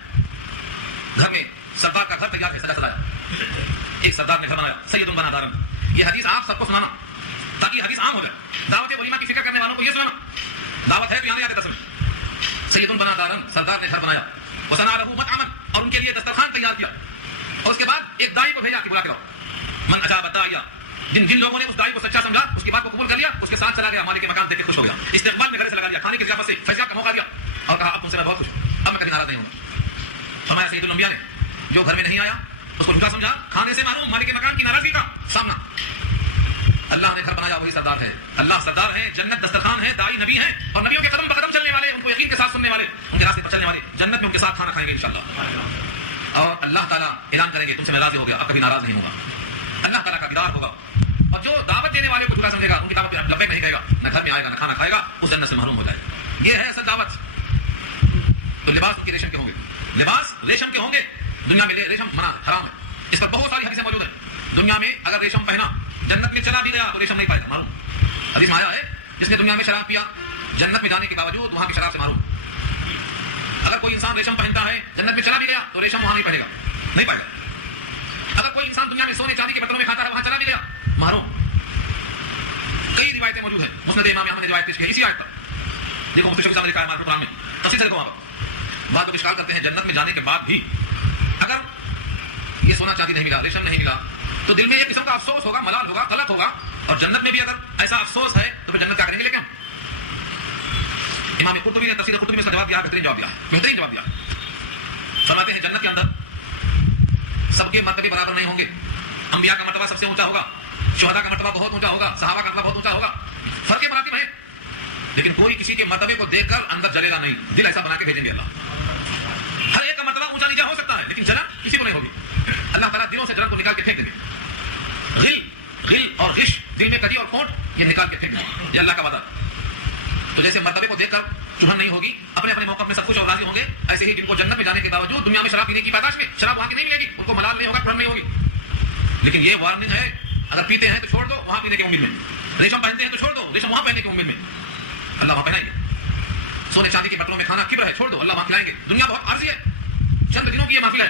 گھر میں سردار کا گھر تیار ہے, سجا سجایا. ایک سردار نے گھر بنایا, سید بنا دارن. یہ حدیث آپ سب کو سنانا تاکہ حدیث عام ہو جائے. دعوت ولیمہ کی فکر کرنے والوں کو یہ سنانا, دعوت ہے تو یہاں آتے دس میں. سید بنا دارن, سردار نے گھر بنایا. وصنع له مطعما, اور ان کے لیے دسترخوان تیار کیا. اور اس کے بعد ایک داعی کو بھیجا کہ بلا کے لاؤ. من اجاب الداعیہ, جن لوگوں نے اس داعی کو سچا سمجھا, اس کی بات کو قبول کر لیا, اس کے ساتھ چلا گیا, مالک کے مکان دیکھ کے خوش ہو گیا, استقبال میں گھر سے لگا دیا, کھانے کی ضیافت سے فیصلہ کا موقع دیا, اور کہا اب تم سے میں بہت خوش ہوں, اب میں کبھی ناراض نہیں ہوں. فرمایا سید الانبیاء نے جو گھر میں نہیں آیا اس کو جھوٹا سمجھا, کھانے سے معلوم مالک کے مکان کی ناراضگی کا سامنا. اللہ نے گھر بنایا, وہی سردار ہے. اللہ سردار ہے, جنت دسترخوان ہے, داعی نبی ہیں, اور نبیوں کے قدم بقدم چلنے والے, ان کو یقین کے ساتھ سننے والے, ان کے راستے پر چلنے والے, جنت میں ان کے ساتھ کھانا کھائیں گے انشاءاللہ. اور اللہ تعالیٰ اعلان کریں گے تم سے میں راضی ہو گیا, اب کبھی ناراض نہیں ہوگا. اللہ تعالیٰ کا دیدار ہوگا, اور جو دعوت دینے والے کو جھوٹا سمجھے گا, ان کی دعوت پہ لبیک نہیں کہے گا, نہ گھر میں آئے گا, نہ کھانا کھائے گا, اس جنت سے محروم ہو جائے گا. یہ ہے اصل دعوت. تو لباس ان کے ریشم کے ہوں گے, لباس ریشم کے ہوں گے. دنیا میں ریشم منع ہے, حرام ہے. اس پر بہت ساری حدیثیں موجود ہیں. دنیا میں اگر ریشم پہنا, جنت میں چلا بھی گیا تو ریشم نہیں پائے گا, معلوم. حدیث میں آیا ہے جس نے دنیا میں شراب پیا, جنت میں جانے کے باوجود وہاں کی شراب سے معروم. اگر کوئی انسان ریشم پہنتا ہے, جنت میں چلا بھی گیا تو ریشم وہاں نہیں پڑے گا, نہیں پائے گا. اگر کوئی انسان دنیا میں سونے چاندی کے برتنوں میں کھاتا ہے, وہاں چلا بھی گیا, معروم. کئی روایتیں موجود ہیں. مسند امام احمد نے روایت پیش کی اسی آیت پر. دیکھو مفتی شفیع صاحب نے لکھا ہے ہمارے قرآن میں, تفصیل سے دیکھو وہاں پر بات کو اشکال کرتے ہیں. جنت میں جانے کے بعد بھی اگر یہ سونا چاندی نہیں ملا, ریشم نہیں ملا, تو دل میں ایک قسم کا افسوس ہوگا, ملال ہوگا, غلط ہوگا. اور جنت میں بھی اگر ایسا افسوس ہے تو پھر جنت کیا کریں گے. لیکن امام قرطبی نے تفسیر قرطبی میں اس کا جواب دیا, بہترین جواب دیا, بہترین جواب دیا. فرماتے ہیں جنت کے اندر سب کے مرتبے برابر نہیں ہوں گے. انبیاء کا مرتبہ سب سے اونچا ہوگا, شہداء کا مرتبہ بہت اونچا ہوگا, صحابہ کا مرتبہ بہت اونچا ہوگا. فرق مراتب ہے, لیکن کوئی کسی کے مرتبے کو دیکھ کر اندر جلے گا نہیں. دل ایسا بنا کے بھیجیں گے اللہ. ہر ایک کا مرتبہ اونچا نیچا ہو سکتا ہے, لیکن جلن کسی کو نہیں ہوگی. اللہ تعالیٰ دلوں سے جلن کو نکال کے پھینک دیں گے. غل اور غش, دل میں کجی اور کھوٹ, یہ نکال کے پھینک دیں گے. یہ اللہ کا وعدہ. تو جیسے مرتبے کو دیکھ کر چوہن نہیں ہوگی, اپنے اپنے موقع میں سب کچھ اور راضی ہوں گے, ایسے ہی جن کو جنت میں جانے کے باوجود دنیا میں شراب پینے کی پیدائش میں شراب وہاں کی نہیں ملے گی, ان کو ملال نہیں ہوگا, چوہن نہیں ہوگی. لیکن یہ وارننگ ہے, اگر پیتے ہیں تو چھوڑ دو وہاں پینے کی امید میں, ریشم پہنتے ہیں تو چھوڑ دو ریشم وہاں پہننے کی امید میں. اللہ وہاں پہنائیں گے. سونے چاندی کے برتنوں میں کھانا کبر ہے, چھوڑ دو, اللہ وہاں کھلائیں گے. دنیا بہت عارضی ہے, چند دنوں کی یہ محفل ہے,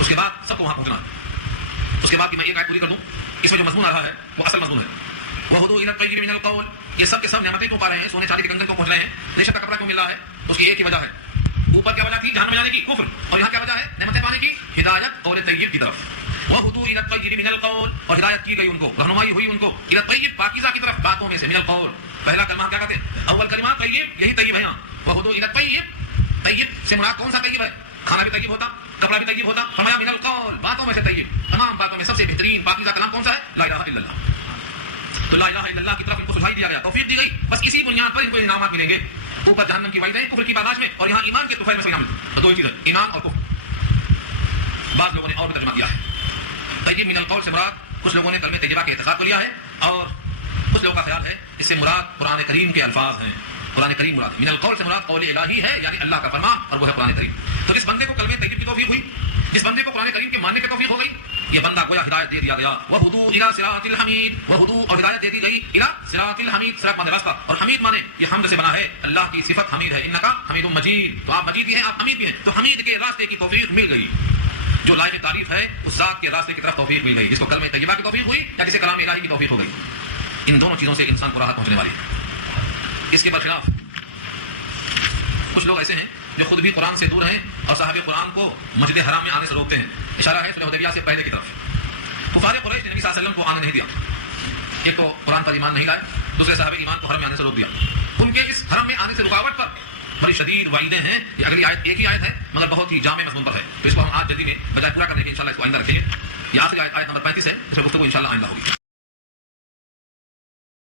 اس کے بعد سب کو وہاں پہنچنا ہے. اس کے بعد کی میں ایک آیت پوری کر دوں, اس میں جو مضمون آ رہا ہے وہ اصل مضمون ہے. وَهُدُوا إِلَى الطَّيِّبِ مِنَ الْقَوْلِ, یہ سب کے سب نعمتیں کیوں پا رہے ہیں, سونے چاندی کے کنگن کو پہنچ رہے ہیں, ریشم کا کپڑا کیوں مل رہا ہے, اس کی ایک ہی وجہ ہے. اوپر کیا وجہ تھی, جہنم میں جانے کی, کفر, اور یہاں کیا وجہ ہے, نعمتیں پانے کی, ہدایت قول طیب کی طرف. وَهُدُوا إِلَى الطَّيِّبِ مِنَ الْقَوْلِ, اور ہدایت کی گئی ان کو, رہنمائی ہوئی ان کو, إِلَى الطَّيِّب پاکیزہ کی طرف, باتوں میں سے, مِنَ الْقَوْلِ, پہلا کلمہ کیا کہتے ہیں, اول کلمہ طیب, یہی طیب ہے یہاں. وَهُدُوا إِلَى الطَّيِّب, طیب سے مراد کون سا طیب ہے, کھانا بھی طیب ہوتا, کپڑا بھی طیب ہوتا. فرمایا من القول, باتوں میں سے طیب, تمام باتوں میں سب سے بہترین پاکیزہ کلام کون سا ہے, لا الہ الا اللہ. تو لا الہ الا اللہ کی طرف ان کو سجائی دیا گیا, توفیق دی گئی, بس اسی بنیاد پر ان کو انعامات ملیں گے. اوپر جہنم کی وعیدیں, کفر کی پاداش میں, اور یہاں ایمان کے طفیل میں سے انعام. تو دو ہی چیزیں, ایمان اور کفر. بعض لوگوں نے اور بھی ترجمہ کیا ہے. طیب من القول سے مراد کچھ لوگوں نے کلمہ طیبہ کے اعتقاد کو لیا ہے, اور کچھ لوگوں کا خیال ہے اس سے مراد قرآن کریم کے الفاظ ہیں. قرآن کریم مراد من القول سے مراد قول الہی ہے، یعنی اللہ کا فرمان، اور وہ ہے قرآن کریم. تو جس بندے کو کلمہ طیب کی توفیق ہوئی، جس بندے کو قرآن کریم کے ماننے کی توفیق ہو گئی، یہ بندہ گویا ہدایت دے دیا گیا. وہدوا الی صراط الحمید، وہدوا اور ہدایت دے دی گئی الی صراط الحمید، صراط مانے راستہ، اور حمید مانے یہ حمد سے بنا ہے، اللہ کی صفت حمید ہے. انکا حمید مجید، تو آپ مجید بھی ہیں، آپ حمید بھی ہیں. تو حمید کے راستے کی توفیق مل گئی. جو لائق تعریف ہے اس ذات کے راستے کی طرف توفیق مل گئی، جس کو کلمہ طیبہ کی توفیق ہوئی یا جسے کلام الہی کی توفیق ہو گئی. ان دونوں چیزوں سے انسان کو راحت پہنچنے والی ہے. اس کے برخلاف کچھ لوگ ایسے ہیں جو خود بھی قرآن سے دور ہیں اور صاحب قرآن کو مسجد حرام میں آنے سے روکتے ہیں. اشارہ ہے صلح حدیبیہ سے پہلے کی طرف. کفار قریش نے نبی صلی اللہ علیہ وسلم کو آنے نہیں دیا. ایک تو قرآن پر ایمان نہیں لائے، دوسرے صاحب ایمان کو حرم میں آنے سے روک دیا. ان کے اس حرم میں آنے سے رکاوٹ پر بڑی شدید وعیدیں ہیں. یہ اگلی آیت ایک ہی آیت ہے مگر بہت ہی جامع مضمون پر ہے. تو اس کو ہم آج جلدی میں بجائے پورا کرنے کے انشاءاللہ اس کو آئندہ رکھیں گے. یہ آخری آیت نمبر 35 ہے، اس میں گفتگو انشاءاللہ آئندہ ہوگی.